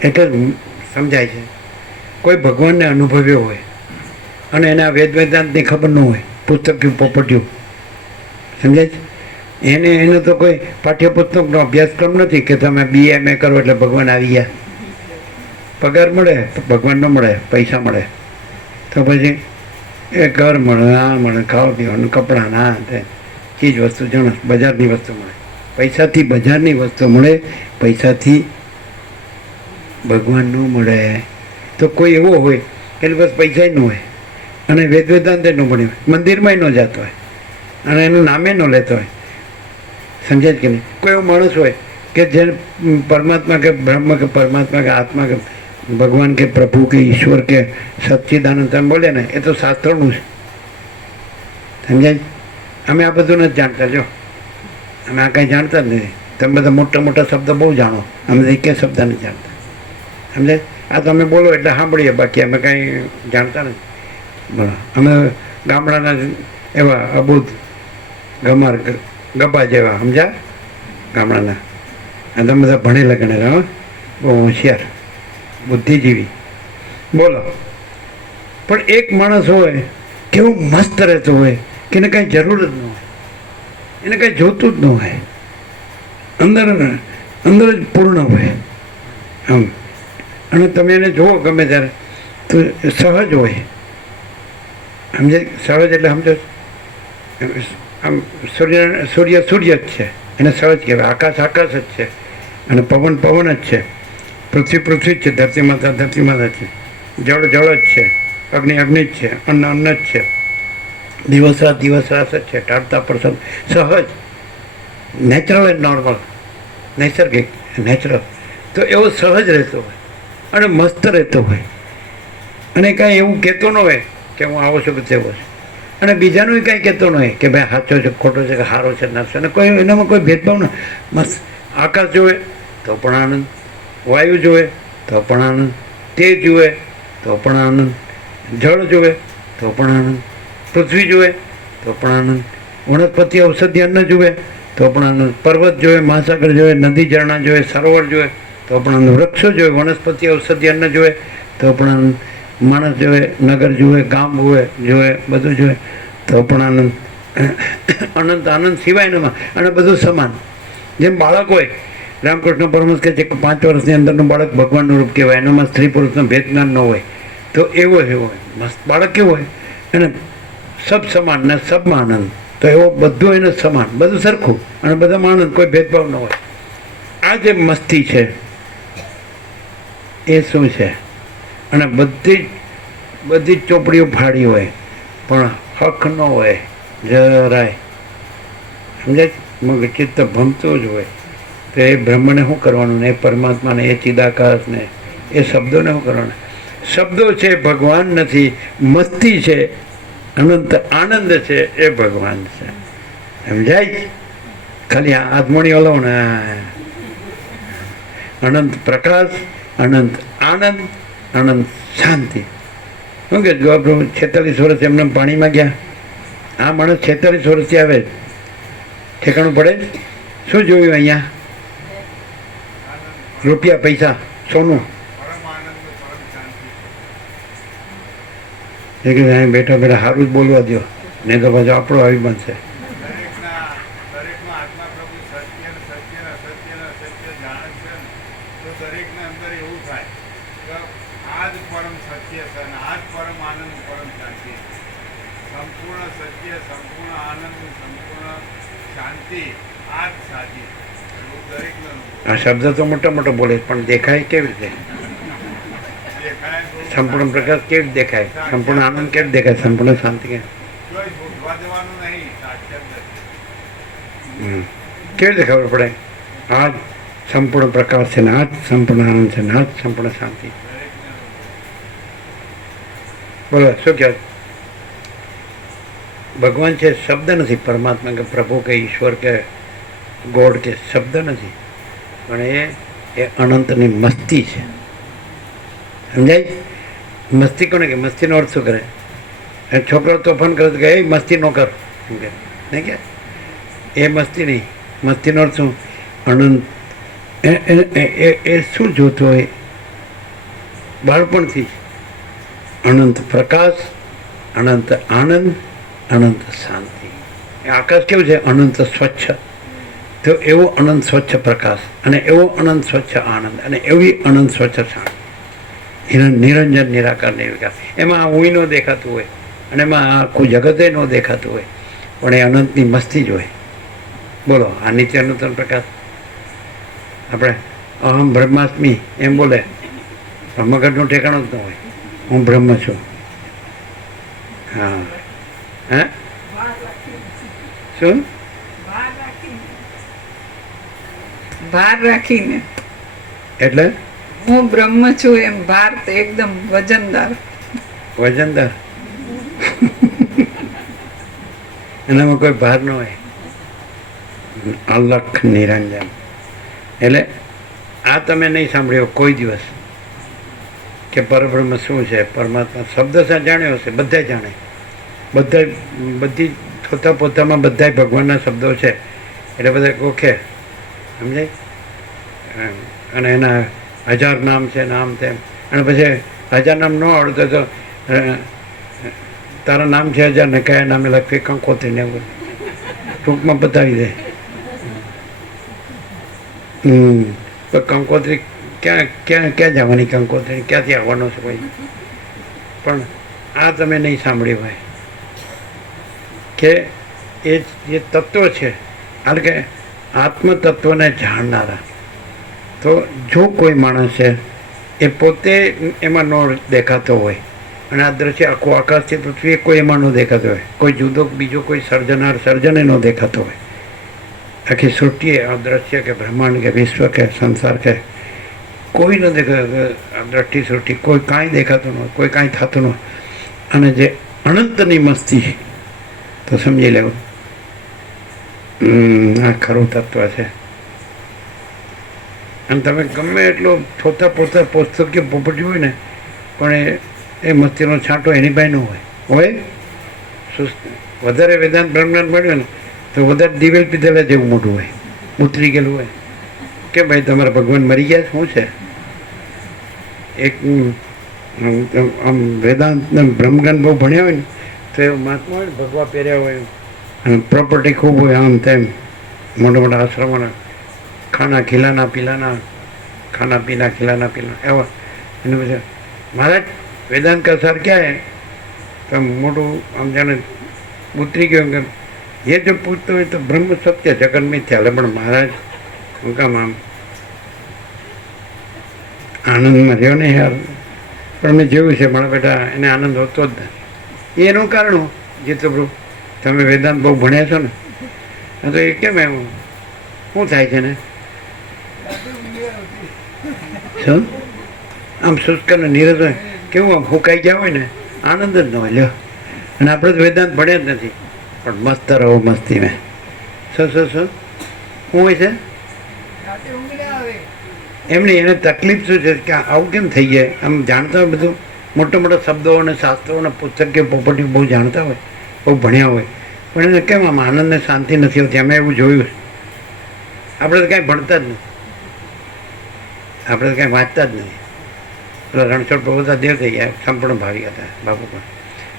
એટલે સમજાય છે કોઈ ભગવાનને અનુભવ્યો હોય અને એને આ વેદ વેદાંતની ખબર ન હોય પુસ્તકનું પોપટ્યું, સમજાય છે? એનો તો કોઈ પાઠ્યપુસ્તકનો અભ્યાસક્રમ નથી કે તમે BA કરો એટલે ભગવાન આવી ગયા. પગાર મળે તો ભગવાન ન મળે, પૈસા મળે તો પછી એ ઘર મળે, આ મળે, ખાવા પીવાનું, કપડાં, ના તે ચીજ વસ્તુ જાણો, બજારની વસ્તુ મળે. પૈસાથી બજારની વસ્તુ મળે, પૈસાથી ભગવાન ન મળે. તો કોઈ એવો હોય કે બસ પૈસા ન હોય અને વેદાંતે ન ભણ્યો હોય, મંદિરમાં ન જતો હોય અને એનું નામે ન લેતો હોય, સમજાય કે નહીં? કોઈ એવો માણસ હોય કે જે પરમાત્મા કે બ્રહ્મ કે પરમાત્મા કે આત્મા કે ભગવાન કે પ્રભુ કે ઈશ્વર કે સચ્ચિદાનંદ તમે બોલે ને, એ તો શાસ્ત્રોનું છે, સમજાય? અમે આ બધું નથી જાણતા. જો અમે આ કાંઈ જાણતા જ નથી. તમે બધા મોટા મોટા શબ્દ બહુ જાણો, અમે એક શબ્દ નથી જાણતા, સમજાય? આ તમે બોલો એટલે સાંભળીએ, બાકી અમે કાંઈ જાણતા નથી. બોલો, અમે ગામડાના એવા અબૂધ ગમાર ગપા જેવા, સમજ્યા? ગામડાના આ તમે બધા ભણેલા ગણેલા, બહુ હોશિયાર, બુદ્ધિજીવી. બોલો, પણ એક માણસ હોય કેવો મસ્ત રહેતો હોય કે એને કાંઈ જરૂર જ ન હોય, એને કાંઈ જોતું જ ન હોય, અંદર અંદર જ પૂર્ણ હોય આમ. અને તમે એને જુઓ ગમે ત્યારે તો સહજ હોય, સમજે? સહજ એટલે સમજો, આમ સૂર્ય જ છે, એને સહજ કહેવાય. આકાશ જ છે અને પવન જ છે, પૃથ્વી જ છે, ધરતી માતા જ છે, જળ જ છે, અગ્નિ જ છે, અન્ન જ છે, દિવસ રાત જ છે, ટાળતા પ્રસંગ, સહજ, નેચરલ એન્ડ નોર્મલ, નૈસર્ગિક, નેચરલ. તો એવો સહજ રહેતો હોય અને મસ્ત રહેતો હોય અને કાંઈ એવું કહેતો ન હોય કે હું આવો છું કે તેવો છે, અને બીજાનું કાંઈ કહેતો ન હોય કે ભાઈ સાચો છે, ખોટો છે, કે સારો છે, ના છે, અને કોઈ એનામાં કોઈ ભેદભાવ ન. મસ્ત આકાશ જોવે તો પણ આનંદ, વાયુ જોવે તો પણ આનંદ, તેજ જુએ તો પણ આનંદ, જળ જોવે તો પણ આનંદ, પૃથ્વી જોવે તો પણ આનંદ, વનસ્પતિ ઔષધિ અન્ન જુએ તો પણ આનંદ, પર્વત જોવે, મહાસાગર જોવે, નદી ઝરણા જોવે, સરોવર જોવે તો પણ આનંદ, વૃક્ષો જોવે, વનસ્પતિ ઔષધિ અન્ન જોવે તો પણ આનંદ, માણસ જોવે, નગર જોવે, ગામ જોવે, બધું જોવે તો પણ આનંદ. અનંત આનંદ સિવાયનામાં, અને બધું સમાન. જેમ બાળક હોય, રામકૃષ્ણ પરમહંસ કહે છે કે 5 વર્ષની અંદરનું બાળક ભગવાનનું રૂપ કહેવાય, એનામાં સ્ત્રી પુરુષનો ભેદ જ્ઞાન ન હોય. તો એવો હોય મસ્ત બાળક કેવો હોય, એને સબ સમાન ને સબમાં આનંદ. તો એવો બધું એને સમાન, બધું સરખું અને બધામાં આનંદ, કોઈ ભેદભાવ ન હોય. આ જે મસ્તી છે એ શું છે? અને બધી જ ચોપડીઓ ફાડી હોય પણ હક ન હોય જરાય, સમજાય? મગ ચિત્ત ભમતું જ હોય તો એ બ્રહ્મને શું કરવાનું ને, એ પરમાત્માને, એ ચિદાકાશ ને, એ શબ્દોને શું કરવાનું? શબ્દો છે ભગવાન નથી, મસ્તી છે, અનંત આનંદ છે એ ભગવાન છે, સમજાય? ખાલી આત્મણી ઓલો ને અનંત પ્રકાશ, અનંત આનંદ, અનંત શાંતિ. શું કે પ્રભુ 46 વર્ષ એમને પાણીમાં ગયા? આ માણસ 46 વર્ષથી આવે, ઠેકાણું પડે? શું જોયું અહીંયા? રૂપિયા, પૈસા, સોનું. એ કે બેઠા બેઠા સારું જ બોલવા દો, નહીં તો પાછું આપણો આવી બનશે. આ શબ્દ તો મોટા મોટો બોલે પણ દેખાય કેવી રીતે? સંપૂર્ણ પ્રકાશ કેવી રીતે દેખાય? સંપૂર્ણ આનંદ કેવી દેખાય? સંપૂર્ણ શાંતિ કેવી રીતે ખબર પડે? આ જ સંપૂર્ણ પ્રકાશ છે ને, આ જ સંપૂર્ણ આનંદ છે ને, આ જ સંપૂર્ણ શાંતિ. બોલો શું કહે? ભગવાન છે શબ્દ નથી, પરમાત્મા કે પ્રભુ કે ઈશ્વર કે ગોડ કે શબ્દ નથી, પણ એ અનંતની મસ્તી છે, સમજાય? મસ્તી કોને કે? મસ્તીનો અર્થ શું કરે? છોકરો તોફાન કરે તો કે એ મસ્તી ન કર, એમ કે નહીં કે એ મસ્તી નહીં. મસ્તીનો અર્થ શું? અનંત. એ શું જોતો હોય? બાળપણથી અનંત પ્રકાશ, અનંત આનંદ, અનંત શાંતિ. એ આકાશ કેવું છે? અનંત સ્વચ્છ. તો એવો અનંત સ્વચ્છ પ્રકાશ અને એવો અનંત સ્વચ્છ આનંદ અને એવી અનંત સ્વચ્છ શાંતિ. નિરંજન નિરાકાર નિર્વિકાર. એમાં હું ન દેખાતું હોય અને એમાં આખું જગતે ન દેખાતું હોય, પણ એ અનંતની મસ્તી જ હોય. બોલો, આ નિત્ય નૂતન પ્રકાશ. આપણે અહમ બ્રહ્માસ્મી એમ બોલે, બ્રહ્મગઢનું ઠેકાણું જ ન હોય. હું બ્રહ્મ છું. હા, હે શું? ભાર રાખીને એટલે હું બ્રહ્મ છું એમ ભાર તો એકદમ વજનદાર. વજનદાર. એનામાં કોઈ ભાર ન હોય. અલખ નિરંજન. એટલે આ તમે નહીં સાંભળ્યો કોઈ દિવસ કે પરબ્રહ્મ શું છે, પરમાત્મા શબ્દ જાણ્યો હશે, બધા જાણે, બધા બધી પોતા પોતામાં બધા ભગવાનના શબ્દો છે એટલે બધા ઓકે, સમજાય? અને એના 1000 નામ છે, નામ તેમ. અને પછી 1000 નામ ન આવડતો તો તારા નામ છે 1000 ને કયા નામે લખવી કંકોત્રી ને એવું ટૂંકમાં બતાવી દે. તો કંકોત્રી ક્યાં ક્યાં ક્યાં જવાની? કંકોત્રી ક્યાંથી આવવાનો છે કોઈ? પણ આ તમે નહીં સાંભળ્યું હોય કે એ જે તત્વ છે, કારણ કે આત્મતત્વને જાણનારા, તો જો કોઈ માણસ છે એ પોતે એમાં ન દેખાતો હોય અને આ દ્રશ્ય આખું આકાશથી પૃથ્વી કોઈ એમાં ન દેખાતો હોય, કોઈ જુદો બીજો કોઈ સર્જનાર સર્જને ન દેખાતો હોય, આખી સૃષ્ટિ આ દ્રશ્ય કે બ્રહ્માંડ કે વિશ્વ કે સંસાર કે કોઈ ન દેખાતું, દ્રષ્ટિ સૃષ્ટિ કોઈ કાંઈ દેખાતું ન હોય, કોઈ કાંઈ થતું ન હોય, અને જે અનંતની મસ્તી, તો સમજી લેવું આ ખરું તત્વ છે. અને તમે ગમે એટલો છોતા પોતા પુસ્તકીય પોપટી હોય ને, પણ એ મસ્તીનો છાંટો એની પાસે ન હોય. વધારે વેદાંત બ્રહ્મજ્ઞાન મળ્યું ને તો વધારે દિવેલ પીધેલા જેવું મોટું હોય, ઉતરી ગયેલું હોય કે ભાઈ તમારા ભગવાન મરી ગયા શું છે. એક આમ વેદાંત બ્રહ્મજ્ઞાન બહુ ભણ્યા હોય ને તો એ મહાત્મા હોય ને, ભગવા પહેર્યા હોય અને પ્રોપર્ટી ખૂબ હોય, આમ તેમ મોટા મોટા આશ્રમોના ખાના ખીલાના પીલાના, ખાના પીના ખીલાના પીલા એવા. એને પછી મહારાજ વેદાંત કા સર ક્યાં હે? તો મોટું આમ જાણે ઉતરી ગયું કે એ જો પૂછતો હોય તો બ્રહ્મ સત્ય જગત મિથ્યા. પણ મહારાજ હું કામ આમ આનંદમાં રહ્યો ને યાર. પણ મેં જોયું છે મારા બેટા એને આનંદ હોતો જ નથી. એનું કારણ જીતુપ્રભુ, તમે વેદાંત બહુ ભણ્યા છો ને, તો એ કેમ એવું શું થાય છે ને? શું આમ શુષ્ક ને નીરજ હોય, કેવું આમ ફૂંકાઈ ગયા હોય ને, આનંદ જ ન હોય. લ્યો, અને આપણે તો વેદાંત ભણ્યા જ નથી, પણ મસ્ત રહો મસ્તી મેં. શું શું હોય છે એમની એને તકલીફ શું છે કે આવું કેમ થઈ જાય? આમ જાણતા હોય બધું, મોટા મોટા શબ્દો અને શાસ્ત્રો અને પુસ્તકીય પોપટી બહુ જાણતા હોય, બહુ ભણ્યા હોય, પણ એને કેમ આમ આનંદ ને શાંતિ નથી હોતી? અમે એવું જોયું. આપણે તો કાંઈ ભણતા જ નથી, આપણે તો કાંઈ વાંચતા જ નથી. પેલા રણછોડ પ્રભુતા દેવ થઈ ગયા, સંપૂર્ણ ભાવી હતા બાપુ પણ,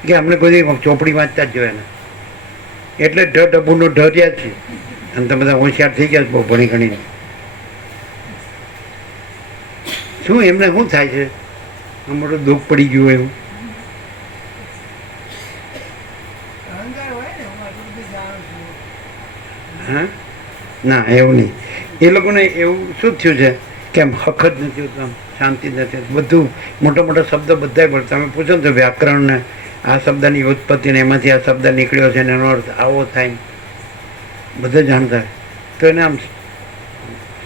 કે અમને કોઈ ચોપડી વાંચતા જ જોયા ને, એટલે ઢ ડબ્બુનો ઢ યાદ છે. અને તમે બધા હોશિયાર થઈ ગયા બહુ ભણી ગણીને. શું એમને શું થાય છે? આમ મોટું દુઃખ પડી ગયું એવું? હા, ના એવું નહીં. એ લોકોને એવું શું થયું છે કે આમ હક જ નથી હોતું, આમ શાંતિ જ નથી. બધું મોટા મોટા શબ્દ બધા બોલતા. તમે પૂછો ને તો વ્યાકરણને આ શબ્દની ઉત્પત્તિ ને એમાંથી આ શબ્દ નીકળ્યો છે ને એનો અર્થ આવો થાય, બધા જાણતા હોય, તો એને આમ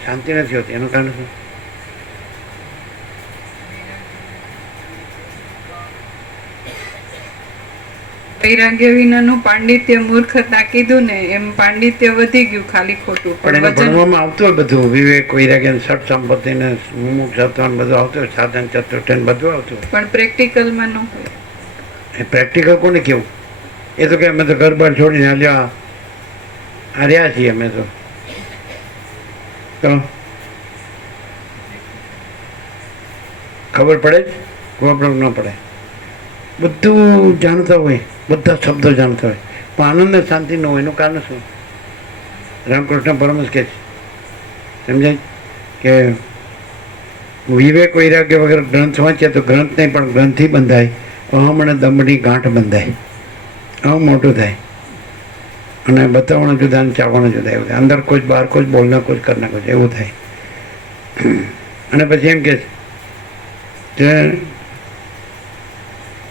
શાંતિ નથી હોતી. એનું કારણ શું? વૈરાગ્ય વિનાનું પાંડિત્ય મૂર્ખતા કીધું ને એમ પાંડિત્ય વધી ગયું ખાલી ખોટું. પણ એને ભણવામાં આવતું હોય બધું, વિવેક વૈરાગ્ય ષટ સંપત્તિ ને મુમુક્ષત્વ બધું આવતું હોય, સાધન ચતુર્થન બધું આવતું હોય, પણ પ્રેક્ટિકલમાં ન હોય. એ પ્રેક્ટિકલ કોને કેવું? એ તો કે અમે તો ઘર બાર છોડીને હાલ્યા હાર્યા છીએ અમે તો ખબર પડે જ, ખબર ન પડે. બધું જાણતા હોય, બધા શબ્દો જાણતા હોય, પણ આનંદ શાંતિ ન હોય એનું કારણ શું? રામકૃષ્ણ પરમહંસ કહે છે, સમજાય કે વિવેક વૈરાગ્ય વગર ગ્રંથ વાંચ્યા તો ગ્રંથ નહીં પણ ગ્રંથથી બંધાય, અહમ અને દંભની ગાંઠ બંધાય, અહમ મોટું થાય અને બતાવવાનું જુદા અને ચાવવાનું જુદા, એવું થાય. અંદર કોઈ બહાર કોઈ બોલના કોઈ કરના કોઈ એવું થાય. અને પછી એમ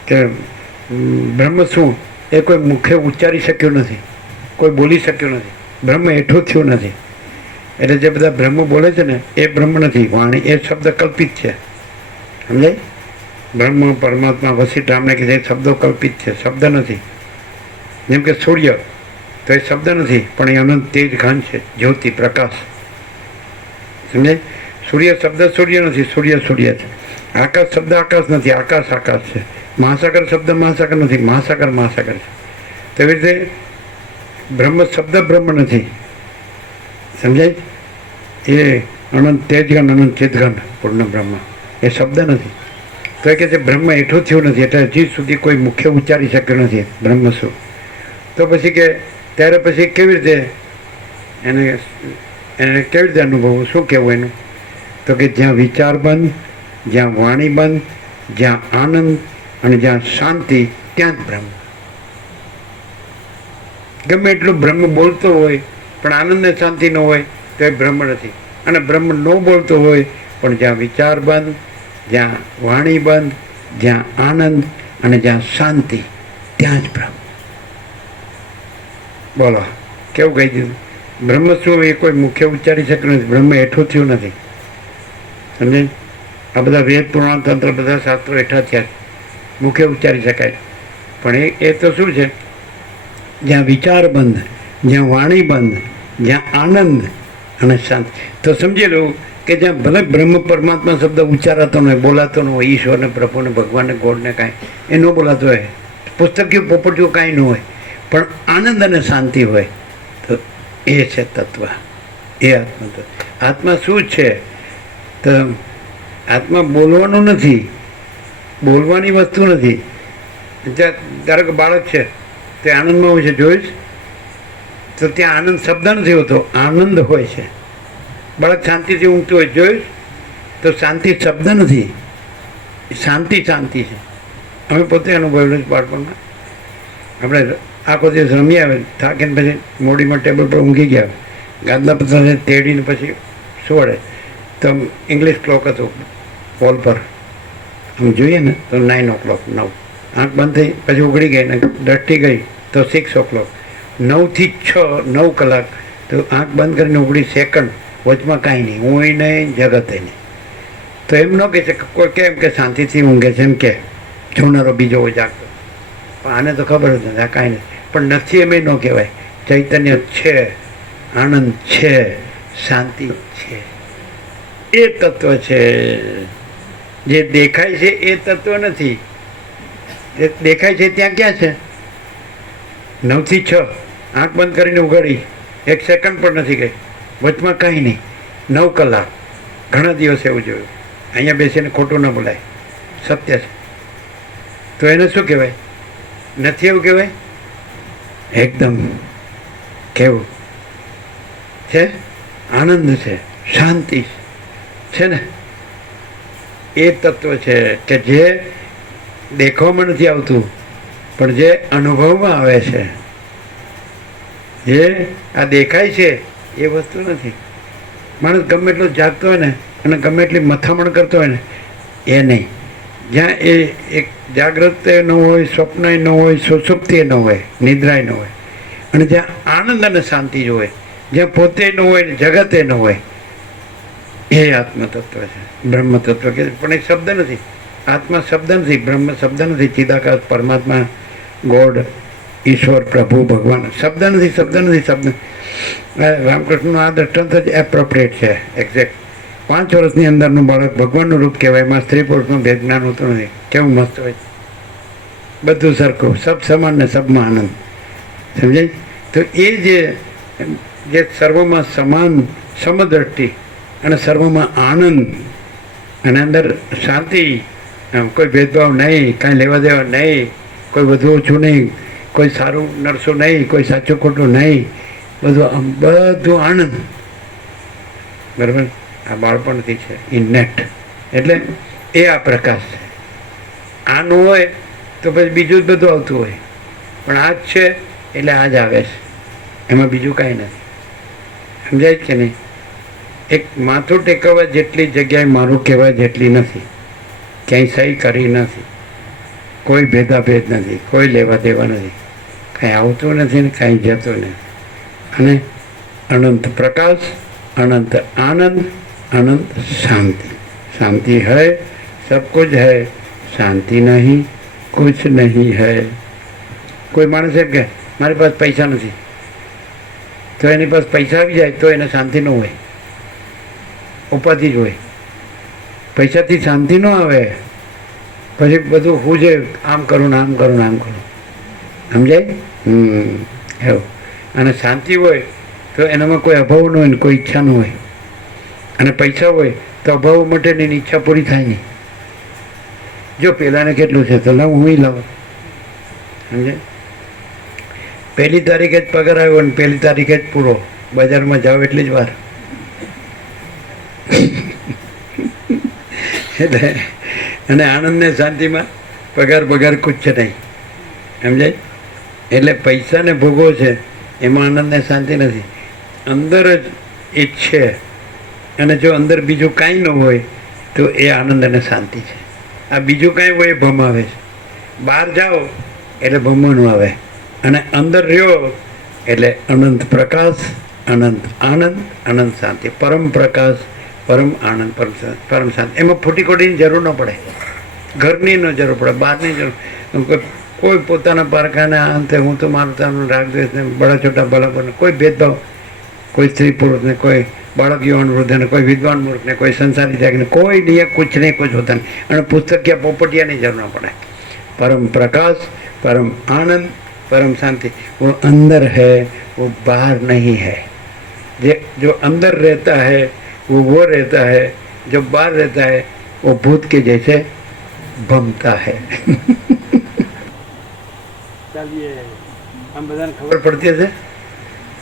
કે બ્રહ્મ શું એ કોઈ મુખે ઉચ્ચારી શક્યું નથી, કોઈ બોલી શક્યું નથી, બ્રહ્મ હેઠું થયું નથી. એટલે જે બધા બ્રહ્મ બોલે છે ને એ બ્રહ્મ નથી, વાણી એ શબ્દ કલ્પિત છે, સમજાય? બ્રહ્મ પરમાત્મા વસિષ્ઠ રામને કીધે એ શબ્દો કલ્પિત છે, શબ્દ નથી. જેમ કે સૂર્ય તો એ શબ્દ નથી પણ એ અનંત તેજ ઘન છે, જ્યોતિ પ્રકાશ, સમજાય? સૂર્ય શબ્દ સૂર્ય નથી, સૂર્ય સૂર્ય છે. આકાશ શબ્દ આકાશ નથી, આકાશ આકાશ છે. મહાસાગર શબ્દ મહાસાગર નથી, મહાસાગર મહાસાગર છે. તેવી રીતે બ્રહ્મ શબ્દ બ્રહ્મ નથી, સમજાય? એ અનંત તેજગન અનંત ચેતગન પૂર્ણ બ્રહ્મ એ શબ્દ નથી. તો એ કે છે બ્રહ્મ હેઠું થયું નથી, એટલે હજી સુધી કોઈ મુખ્ય ઉચ્ચારી શક્યું નથી બ્રહ્મ શું. તો પછી કે ત્યારે પછી કેવી રીતે એને એને કેવી રીતે અનુભવવું, શું કહેવું એનું? તો કે જ્યાં વિચાર બંધ, જ્યાં વાણી બંધ, જ્યાં આનંદ અને જ્યાં શાંતિ, ત્યાં જ બ્રહ્મ. ગમે એટલું બ્રહ્મ બોલતો હોય પણ આનંદ ને શાંતિ ન હોય તો એ બ્રહ્મ નથી. અને બ્રહ્મ ન બોલતો હોય પણ જ્યાં વિચાર બંધ, જ્યાં વાણી બંધ, જ્યાં આનંદ અને જ્યાં શાંતિ, ત્યાં જ બ્રહ્મ. બોલો કેવું કહી દીધું? બ્રહ્મ શું એ કોઈ મુખ્ય ઉચ્ચારી શક્યું નથી, બ્રહ્મ હેઠું થયું નથી, સમજે? આ બધા વેદ પુરાણ તંત્ર બધા શાસ્ત્રો હેઠા થયા, મુખ્ય ઉચ્ચારી શકાય. પણ એ તો શું છે? જ્યાં વિચાર બંધ, જ્યાં વાણી બંધ, જ્યાં આનંદ અને શાંતિ. તો સમજેલું કે જ્યાં ભલે બ્રહ્મ પરમાત્મા શબ્દ ઉચ્ચારાતો ન હોય, બોલાતો ન હોય, ઈશ્વરને પ્રભુને ભગવાનને ગોડને કાંઈ એ ન બોલાતો હોય, પુસ્તકીય પોપટીઓ કાંઈ ન હોય, પણ આનંદ અને શાંતિ હોય, તો એ છે તત્વ, એ આત્મા તત્વ. આત્મા શું છે? તો આત્મા બોલવાનું નથી, બોલવાની વસ્તુ નથી. ધારો કે બાળક છે તે આનંદમાં હોય છે, જોઈશ તો ત્યાં આનંદ શબ્દ નથી હોતો, આનંદ હોય છે. બાળક શાંતિથી ઊંઘતું હોય, જોઈશ તો શાંતિ શબ્દ નથી, શાંતિ શાંતિ છે. અમે પોતે અનુભવેલું બાળપણમાં. આપણે આખો દિવસ રમી આવે, થાકીને પછી મોડીમાં ટેબલ પર ઊંઘી ગયા, ગાદલા પથારે તેડીને પછી સુવડે તો ઇંગ્લિશ ક્લોક હતો વોલ પર, આમ જોઈએ ને તો 9 o'clock, 9. આંખ બંધ થઈ પછી ઉઘડી ગઈ ને દ્રષ્ટિ ગઈ તો 6 o'clock. 9 થી 6 9 કલાક. તો આંખ બંધ કરીને ઉઘડી સેકન્ડ, વચમાં કાંઈ નહીં, હું નહીં જગત નહીં. તો એમ ન કહે છે કોઈ કેમ કે શાંતિથી ઊંઘે છે, એમ કે જોનારો બીજો હોય જાગતો. પણ આને તો ખબર જ નથી, આ કાંઈ નથી. પણ નથી એમ ન કહેવાય. ચૈતન્ય છે, આનંદ છે, શાંતિ છે, એ તત્વ છે. જે દેખાય છે એ તત્વ નથી. એ દેખાય છે ત્યાં ક્યાં છે? 9 થી 6 આંખ બંધ કરીને ઉઘાડી, 1 સેકન્ડ પણ નથી ગઈ, વચમાં કાંઈ નહીં, 9 કલાક. ઘણા દિવસ એવું જોયું. અહીંયા બેસીને ખોટું ન બોલાય, સત્ય છે. તો એને શું કહેવાય? નથી એવું કહેવાય? એકદમ કેવું છે? આનંદ છે, શાંતિ છે ને, એ તત્વ છે કે જે દેખાવામાં નથી આવતું પણ જે અનુભવમાં આવે છે. જે આ દેખાય છે એ વસ્તુ નથી. માણસ ગમે એટલો જાગતો હોય ને અને ગમે એટલી મથામણ કરતો હોય ને એ નહીં. જ્યાં એ એક જાગ્રત ન હોય, સ્વપ્ન ન હોય, સુષુપ્તિ ન હોય, નિદ્રાય ન હોય, અને જ્યાં આનંદ અને શાંતિ જ હોય, જ્યાં પોતે ન હોય ને જગતે ન હોય, એ આત્મતત્વ છે, બ્રહ્મ તત્વ કે. પણ એ શબ્દ નથી, આત્મા શબ્દ નથી, બ્રહ્મ શબ્દ નથી, ચિદાકાશ પરમાત્મા ગોડ ઈશ્વર પ્રભુ ભગવાન શબ્દ નથી, શબ્દ નથી, શબ્દ. રામકૃષ્ણનું આ દ્રષ્ટાંત જ એપ્રોપ્રિએટ છે, એક્ઝેક્ટ. 5 વર્ષની અંદરનું બાળક ભગવાનનું રૂપ કહેવાય. એમાં સ્ત્રી પુરુષનું ભેદ જ્ઞાન હોતું નથી. કેવું મસ્ત હોય, બધું સરખું, સબ સમાન ને સબમાં આનંદ, સમજાય? તો એ જે સર્વમાં સમાન સમદ્રષ્ટિ અને સર્વમાં આનંદ અને અંદર શાંતિ, કોઈ ભેદભાવ નહીં, કાંઈ લેવા દેવા નહીં, કોઈ વધુ ઓછું નહીં, કોઈ સારું નરસું નહીં, કોઈ સાચું ખોટું નહીં, બધું આનંદ. બરાબર, આ બાળપણથી છે ઇન્નેટ. એટલે એ આ પ્રકાશ છે. આનું હોય તો પછી બીજું જ બધું આવતું હોય, પણ આ જ છે એટલે આ જ આવે છે, એમાં બીજું કાંઈ નથી. સમજાય કે નહીં? એક માથું ટેકવવા જેટલી જગ્યાએ મારું કહેવાય જેટલી નથી, ક્યાંય સહી કરી નથી, કોઈ ભેદાભેદ નથી, કોઈ લેવા દેવા નથી, કાંઈ આવતું નથી ને કાંઈ જતું નથી. અને અનંત પ્રકાશ, અનંત આનંદ, અનંત શાંતિ. शांति है, सब कुछ है, शांति नहीं कुछ नहीं है. કોઈ માણસ એમ કે મારી પાસે પૈસા નથી, તો એની પાસે પૈસા આવી જાય તો એને શાંતિ ન હોય, ઉપાધિ જ હોય. પૈસાથી શાંતિ ન આવે, પછી બધું હું છે આમ કરું ને આમ કરું ને આમ કરું. સમજાય? એવું. અને શાંતિ હોય તો એનામાં કોઈ અભાવ ન હોય ને કોઈ ઈચ્છા ન હોય. અને પૈસા હોય તો અભાવ માટે એની ઈચ્છા પૂરી થાય નહીં. જો પેલાને કેટલું છે તો લાવ હું લાવું. સમજે? 1 તારીખે જ પગાર આવ્યો ને 1 તારીખે જ પૂરો. બજારમાં જાઓ એટલી જ વાર. એટલે અને આનંદ ને શાંતિમાં પગાર કુછ નહીં. સમજાય? એટલે પૈસાને ભોગવો છે એમાં આનંદ ને શાંતિ નથી, અંદર જ એ છે. અને જો અંદર બીજું કાંઈ ન હોય તો એ આનંદ અને શાંતિ છે. આ બીજું કાંઈ હોય એ ભમાવે છે. બહાર જાઓ એટલે ભમવાનું આવે, અને અંદર રહ્યો એટલે અનંત પ્રકાશ, અનંત આનંદ, અનંત શાંતિ. પરમ પ્રકાશ, પરમ આનંદ, પરમ શાંતિ. એમાં ફૂટી કોટીની જરૂર ન પડે, ઘરની ન જરૂર પડે, બહારની જરૂર. કોઈ પોતાના પારખાના અંતે હું તો મારું તારું રાગ દ્વેષને બડા છોટા ભલાપણને કોઈ ભેદભાવ, કોઈ સ્ત્રી પુરુષને, કોઈ બાળક યુવાન વૃદ્ધને, કોઈ વિદ્વાન મૂર્ખને, કોઈ સંસારી ત્યાગને, કોઈ નહીં, કુછ નહીં, કુછ હોતા નહીં. અને પુસ્તકિયા પોપટિયાની જરૂર ન પડે. परम प्रकाश, परम आनंद, परम शांति, वो अंदर है, वो बाहर नहीं है. जो अंदर रहता है वो रहता है, जो बाहर रहता है वो भूत के जैसे भमता है. ચાલીએ આમ બધાને ખબર પડતી હશે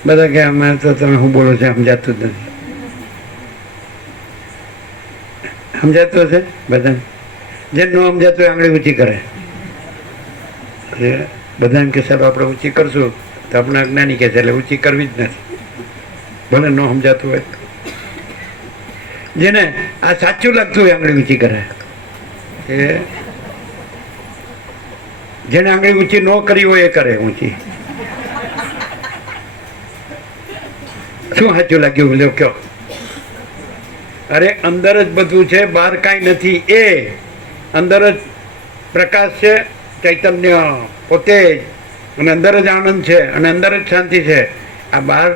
બધા કે અમે તો તમે શું બોલો છો સમજાતું જ નથી. સમજાતું હશે બધાને? જે ન સમજાતું હોય આંગળી ઊંચી કરે. બધા એમ કે સાહેબ આપણે ઊંચી કરશું તો આપણે અજ્ઞાની કહે છે, એટલે ઊંચી કરવી જ નથી, ભલે ન સમજાતું હોય. જેને આ સાચું લાગતું હોય આંગળી ઊંચી કરે. એ જેને આંગળી ઊંચી ન કરી હોય એ કરે ઊંચી. શું સાચું લાગ્યું લ્યો કયો? અરે અંદર જ બધું છે, બહાર કાંઈ નથી. એ અંદર જ પ્રકાશ છે, ચૈતન્ય પોતે જ, અને અંદર જ આનંદ છે, અને અંદર જ શાંતિ છે. આ બહાર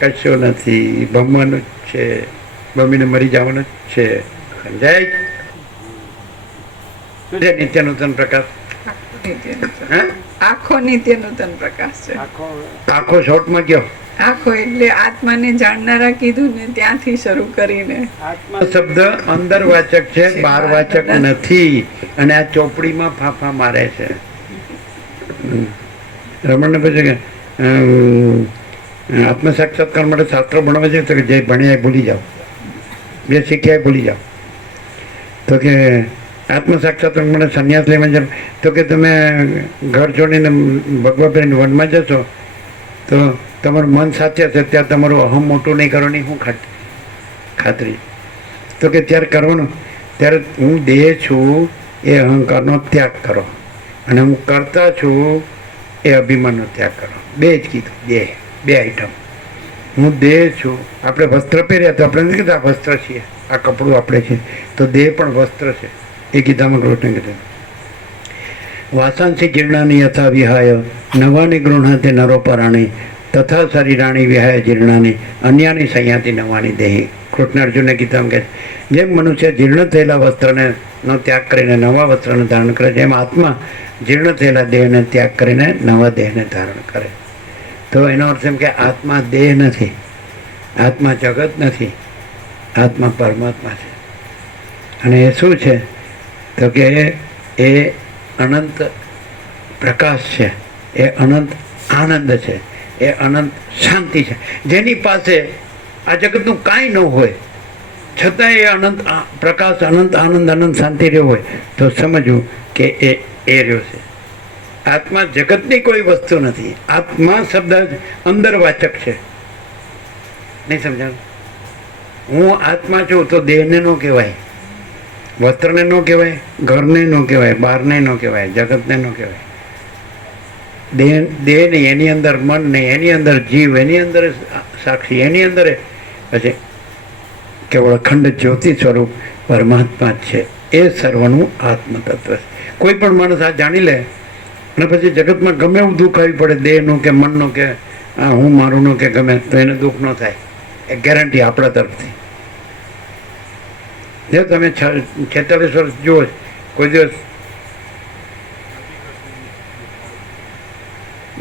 કશો નથી, ભમવાનું જ છે, ભમીને મરી જવાનું જ છે. સમજાય? શું છે નિત્ય નૂતન પ્રકાશ? આખો નિત્ય નૂતન પ્રકાશ છે. આખો શોર્ટમાં કયો? આખો એટલે આત્માને જાણનારા કીધું ને ત્યાંથી શરૂ કરીને. આત્મા શબ્દ અંદર વાચક છે, બહાર વાચક નથી. અને આ ચોપડીમાં ફાંફા મારે છે. રમણને પૂછે કે આત્મ સાક્ષાત્કાર માટે શાસ્ત્રો ભણવા છે તો કે જે ભણ્યા એ ભૂલી જાઓ, જે શીખ્યા એ ભૂલી જાઓ. તો કે આત્મ સાક્ષાત્કાર માટે સંન્યાસ લેવા જાવ તો કે તમે ઘર છોડીને ભગવા પહેરીને વનમાં જશો તો તમારું મન સાચે છે, ત્યાં તમારું અહમ મોટું નહીં કરવાની શું ખાતરી? તો કે ત્યારે કરવાનું, ત્યારે હું દેહ છું એ અહંકારનો ત્યાગ કરો, અને હું કરતા છું એ અભિમાનનો ત્યાગ કરો. બે જ કીધું, બે આઈટમ. હું દેહ છું. આપણે વસ્ત્ર પહેર્યા તો આપણે નથી કીધું આ વસ્ત્ર છીએ, આ કપડું આપણે છે, તો દેહ પણ વસ્ત્ર છે. એ ગીતામાં કૃષ્ણ કીધું. વાસાંસી જીર્ણાની યથા વિહાય નવાની ગૃહાતે નરોપરાણી તથા શરીરાણી વિહાય જીર્ણાની અન્યાની સંયાતિ નવાની દેહી. કૃષ્ણ અર્જુનને ગીતામાં કહે છે જેમ મનુષ્ય જીર્ણ થયેલા વસ્ત્રને નો ત્યાગ કરીને નવા વસ્ત્રને ધારણ કરે છે, એમ આત્મા જીર્ણ થયેલા દેહને ત્યાગ કરીને નવા દેહને ધારણ કરે. તો એનો અર્થ એમ કે આત્મા દેહ નથી, આત્મા જગત નથી, આત્મા પરમાત્મા છે. અને એ શું છે? તો કે એ અનંત પ્રકાશ છે, એ અનંત આનંદ છે, એ અનંત શાંતિ છે. જેની પાસે આ જગતનું કાંઈ ન હોય છતાં એ અનંત પ્રકાશ, અનંત આનંદ, અનંત શાંતિ રહ્યો હોય તો સમજવું કે એ રહ્યો છે. આત્મા જગતની કોઈ વસ્તુ નથી. આત્મા શબ્દ જ અંદરવાચક છે. નહીં સમજાણું? હું આત્મા છું તો દેહને ન કહેવાય, વસ્ત્રને ન કહેવાય, ઘરને ન કહેવાય, બહારને ન કહેવાય, જગતને ન કહેવાય. દેહ નહીં, એની અંદર મન નહીં, એની અંદર જીવ, એની અંદર સાક્ષી, એની અંદર પછી કેવળ અખંડ જ્યોતિ સ્વરૂપ પરમાત્મા જ છે. એ સર્વનું આત્મતત્વ છે. કોઈ પણ માણસ આ જાણી લે અને પછી જગતમાં ગમે એવું દુઃખ આવી પડે, દેહનું કે મનનું કે હું મારુંનું કે ગમે, તો એને દુઃખ ન થાય. એ ગેરંટી આપણા તરફથી. જો તમે 46 વર્ષ જુઓ, કોઈ દિવસ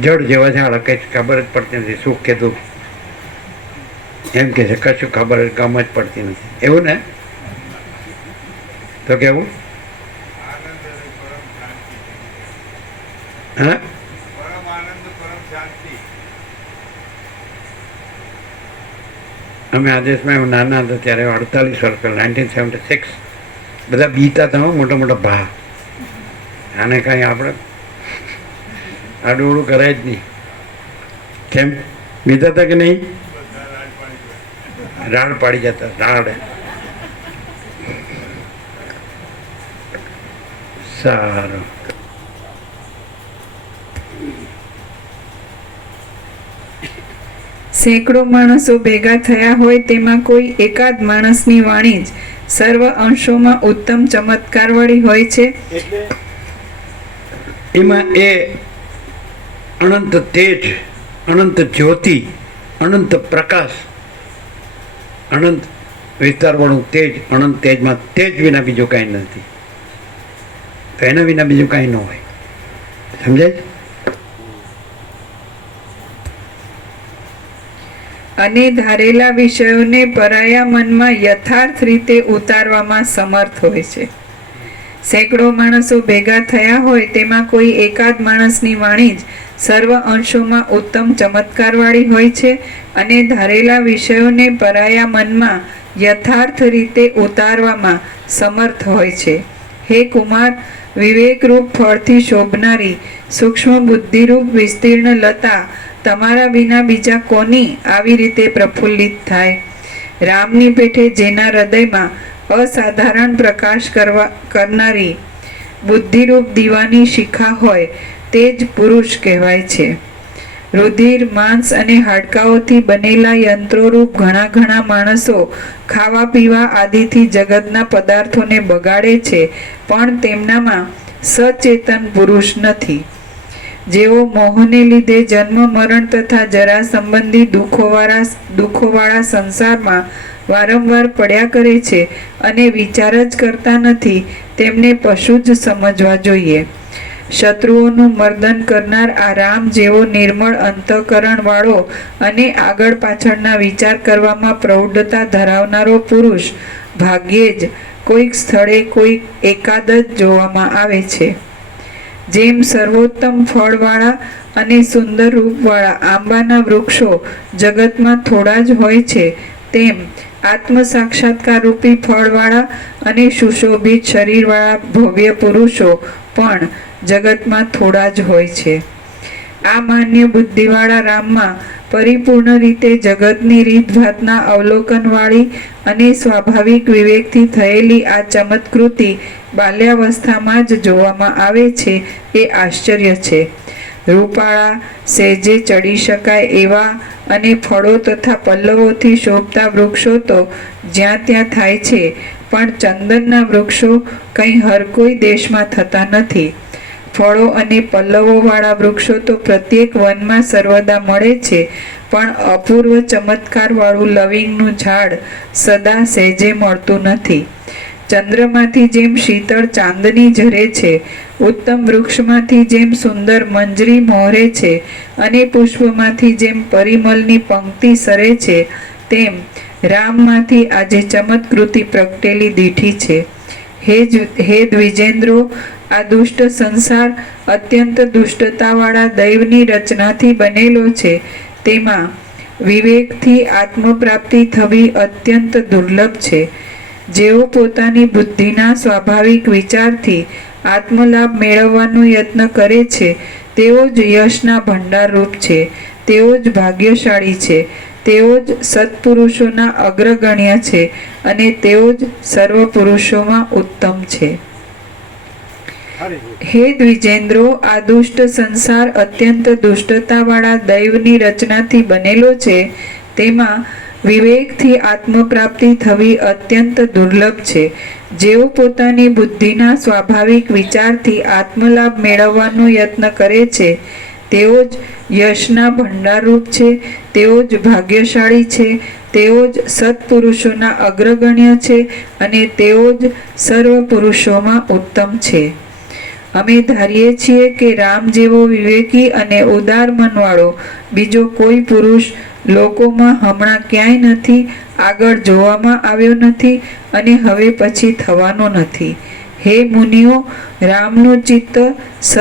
જડ જેવા ઝાડ, કંઈ ખબર જ પડતી નથી સુખ કે દુઃખ. એમ કે છે કશું ખબર ગમ જ પડતી નથી. એવું ને? તો કેવું? હા, અમે આ દેશમાં નાના હતા ત્યારે 48 વર્ષ પહેલાં 1976 બધા બીતા હતા, મોટા મોટા ભા. આને કાંઈ આપણે આડું કરાય જ નહીં. કેમ બીતા હતા કે નહીં? રાડ પાડી જતા, રાડ. સારું. સેંકડો માણસો ભેગા થયા હોય તેમાં કોઈ એકાદ માણસની વાણી જ સર્વ અંશોમાં ઉત્તમ ચમત્કારવાળી હોય છે. એટલે એમાં એ અનંત તેજ, અનંત જ્યોતિ, અનંત પ્રકાશ, અનંત વિસ્તારવાળું તેજ, અનંત તેજમાં તેજ વિના બીજું કાંઈ નથી. તો એના વિના બીજું કાંઈ ન હોય. સમજાય? અને ધારેલા વિષયોને પરાયા મનમાં યથાર્થ રીતે ઉતારવામાં સમર્થ હોય છે. સેંકડો માણસો ભેગા થયા હોય તેમાં કોઈ એકાદ માણસની વાણી જ સર્વ અંશોમાં ઉત્તમ ચમત્કારવાળી હોય છે અને ધારેલા વિષયોને પરાયા મનમાં યથાર્થ રીતે ઉતારવામાં સમર્થ હોય છે. હે કુમાર, વિવેકરૂપ ફળથી શોભનારી સૂક્ષ્મ બુદ્ધિરૂપ વિસ્તીર્ણ લતા તમારા વિના બીજા કોની આવી રીતે પ્રફુલ્લિત થાય? રામની પેઠે જેના હૃદયમાં અસાધારણ પ્રકાશ કરનારી બુદ્ધિરૂપ દીવાની શિખા હોય તે જ પુરુષ કહેવાય છે. રુધિર, માંસ અને હાડકાઓથી બનેલા યંત્રોરૂપ ઘણા ઘણા માણસો ખાવા પીવા આદિથી જગતના પદાર્થોને બગાડે છે, પણ તેમનામાં સચેતન પુરુષ નથી. જેઓ મોહને લીધે જન્મ, મરણ તથા જરા સંબંધી દુઃખોવાળા સંસારમાં વારંવાર પડ્યા કરે છે અને વિચાર જ કરતા નથી, તેમને પશુ જ સમજવા જોઈએ. શત્રુઓનું મર્દન કરનાર આ રામ જેવો નિર્મળ અંતઃકરણ વાળો અને આગળ પાછળના વિચાર કરવામાં પ્રૌઢતા ધરાવનારો પુરુષ ભાગ્યે જ કોઈક સ્થળે કોઈક એકાદ જ જોવામાં આવે છે. જેમ સર્વોત્તમ ફળવાળા અને સુંદર રૂપવાળા આંબાના વૃક્ષો જગતમાં થોડા જ હોય છે, તેમ આત્મ સાક્ષાત્કાર રૂપી ફળવાળા અને સુશોભિત શરીરવાળા ભવ્ય પુરુષો પણ જગતમાં થોડા જ હોય છે. આ માન્ય બુદ્ધિવાળા રામમાં પરિપૂર્ણ રીતે જગતની રીતભાતના અવલોકનવાળી અને સ્વાભાવિક વિવેકથી થયેલી આ ચમત્કૃતિ બાલ્યાવસ્થામાં જ જોવામાં આવે છે એ આશ્ચર્ય છે. રૂપાળા, સહેજે ચડી શકાય એવા અને ફળો તથા પલ્લવોથી શોભતા વૃક્ષો તો જ્યાં ત્યાં થાય છે, પણ ચંદનના વૃક્ષો કંઈ હર કોઈ દેશમાં થતા નથી. ફળો અને પલ્લવોવાળા વૃક્ષો તો પ્રત્યેક વનમાં સર્વદા મળે છે, પણ અપૂર્વ ચમત્કારવાળું લવિંગનું ઝાડ સદા સહેજે મળતું નથી. ચંદ્રમાંથી જેમ શીતળ ચાંદની ઝરે છે, ઉત્તમ વૃક્ષમાંથી જેમ સુંદર મંજરી મોહરે છે અને પુષ્પમાંથી જેમ પરિમલની પંક્તિ સરે છે, તેમ રામમાંથી આજે ચમત્કૃતિ પ્રગટેલી દીઠી છે. હે દ્વિજેન્દ્રો, આ દુષ્ટ સંસાર અત્યંત દુષ્ટતાવાળા દૈવની રચનાથી બનેલો છે. તેમાં વિવેકથી આત્મપ્રાપ્તિ થવી અત્યંત દુર્લભ છે. જેઓ પોતાની બુદ્ધિના સ્વાભાવિક વિચારથી આત્મલાભ મેળવવાનો યત્ન કરે છે તેઓ જ યશના ભંડારરૂપ છે, તેઓ જ ભાગ્યશાળી છે, તેઓ જ સત્પુરુષોના અગ્રગણ્ય છે અને તેઓ જ સર્વ પુરુષોમાં ઉત્તમ છે. હે દ્વિજેન્દ્રો, આ દુષ્ટ સંસાર અત્યંત દુષ્ટતાવાળા દૈવની રચનાથી બનેલો છે. તેમાં વિવેકથી આત્મપ્રાપ્તિ થવી અત્યંત દુર્લભ છે. જેઓ પોતાની બુદ્ધિના સ્વાભાવિક વિચારથી આત્મલાભ મેળવવાનો યત્ન કરે છે તેઓ જ યશના ભંડારરૂપ છે, તેઓ જ ભાગ્યશાળી છે, તેઓ જ સત્પુરુષોના અગ્રગણ્ય છે અને તેઓ જ સર્વ પુરુષોમાં ઉત્તમ છે. અમે ધારીએ છીએ કે રામ જેવો વિવેકી અને ઉદાર મનવાળો બીજો કોઈ પુરુષ લોકોમાં હમણાં ક્યાંય નથી, આગળ જોવામાં આવ્યો નથી અને હવે પછી થવાનો નથી. હે મુનિઓ, રામનું ચિત્ત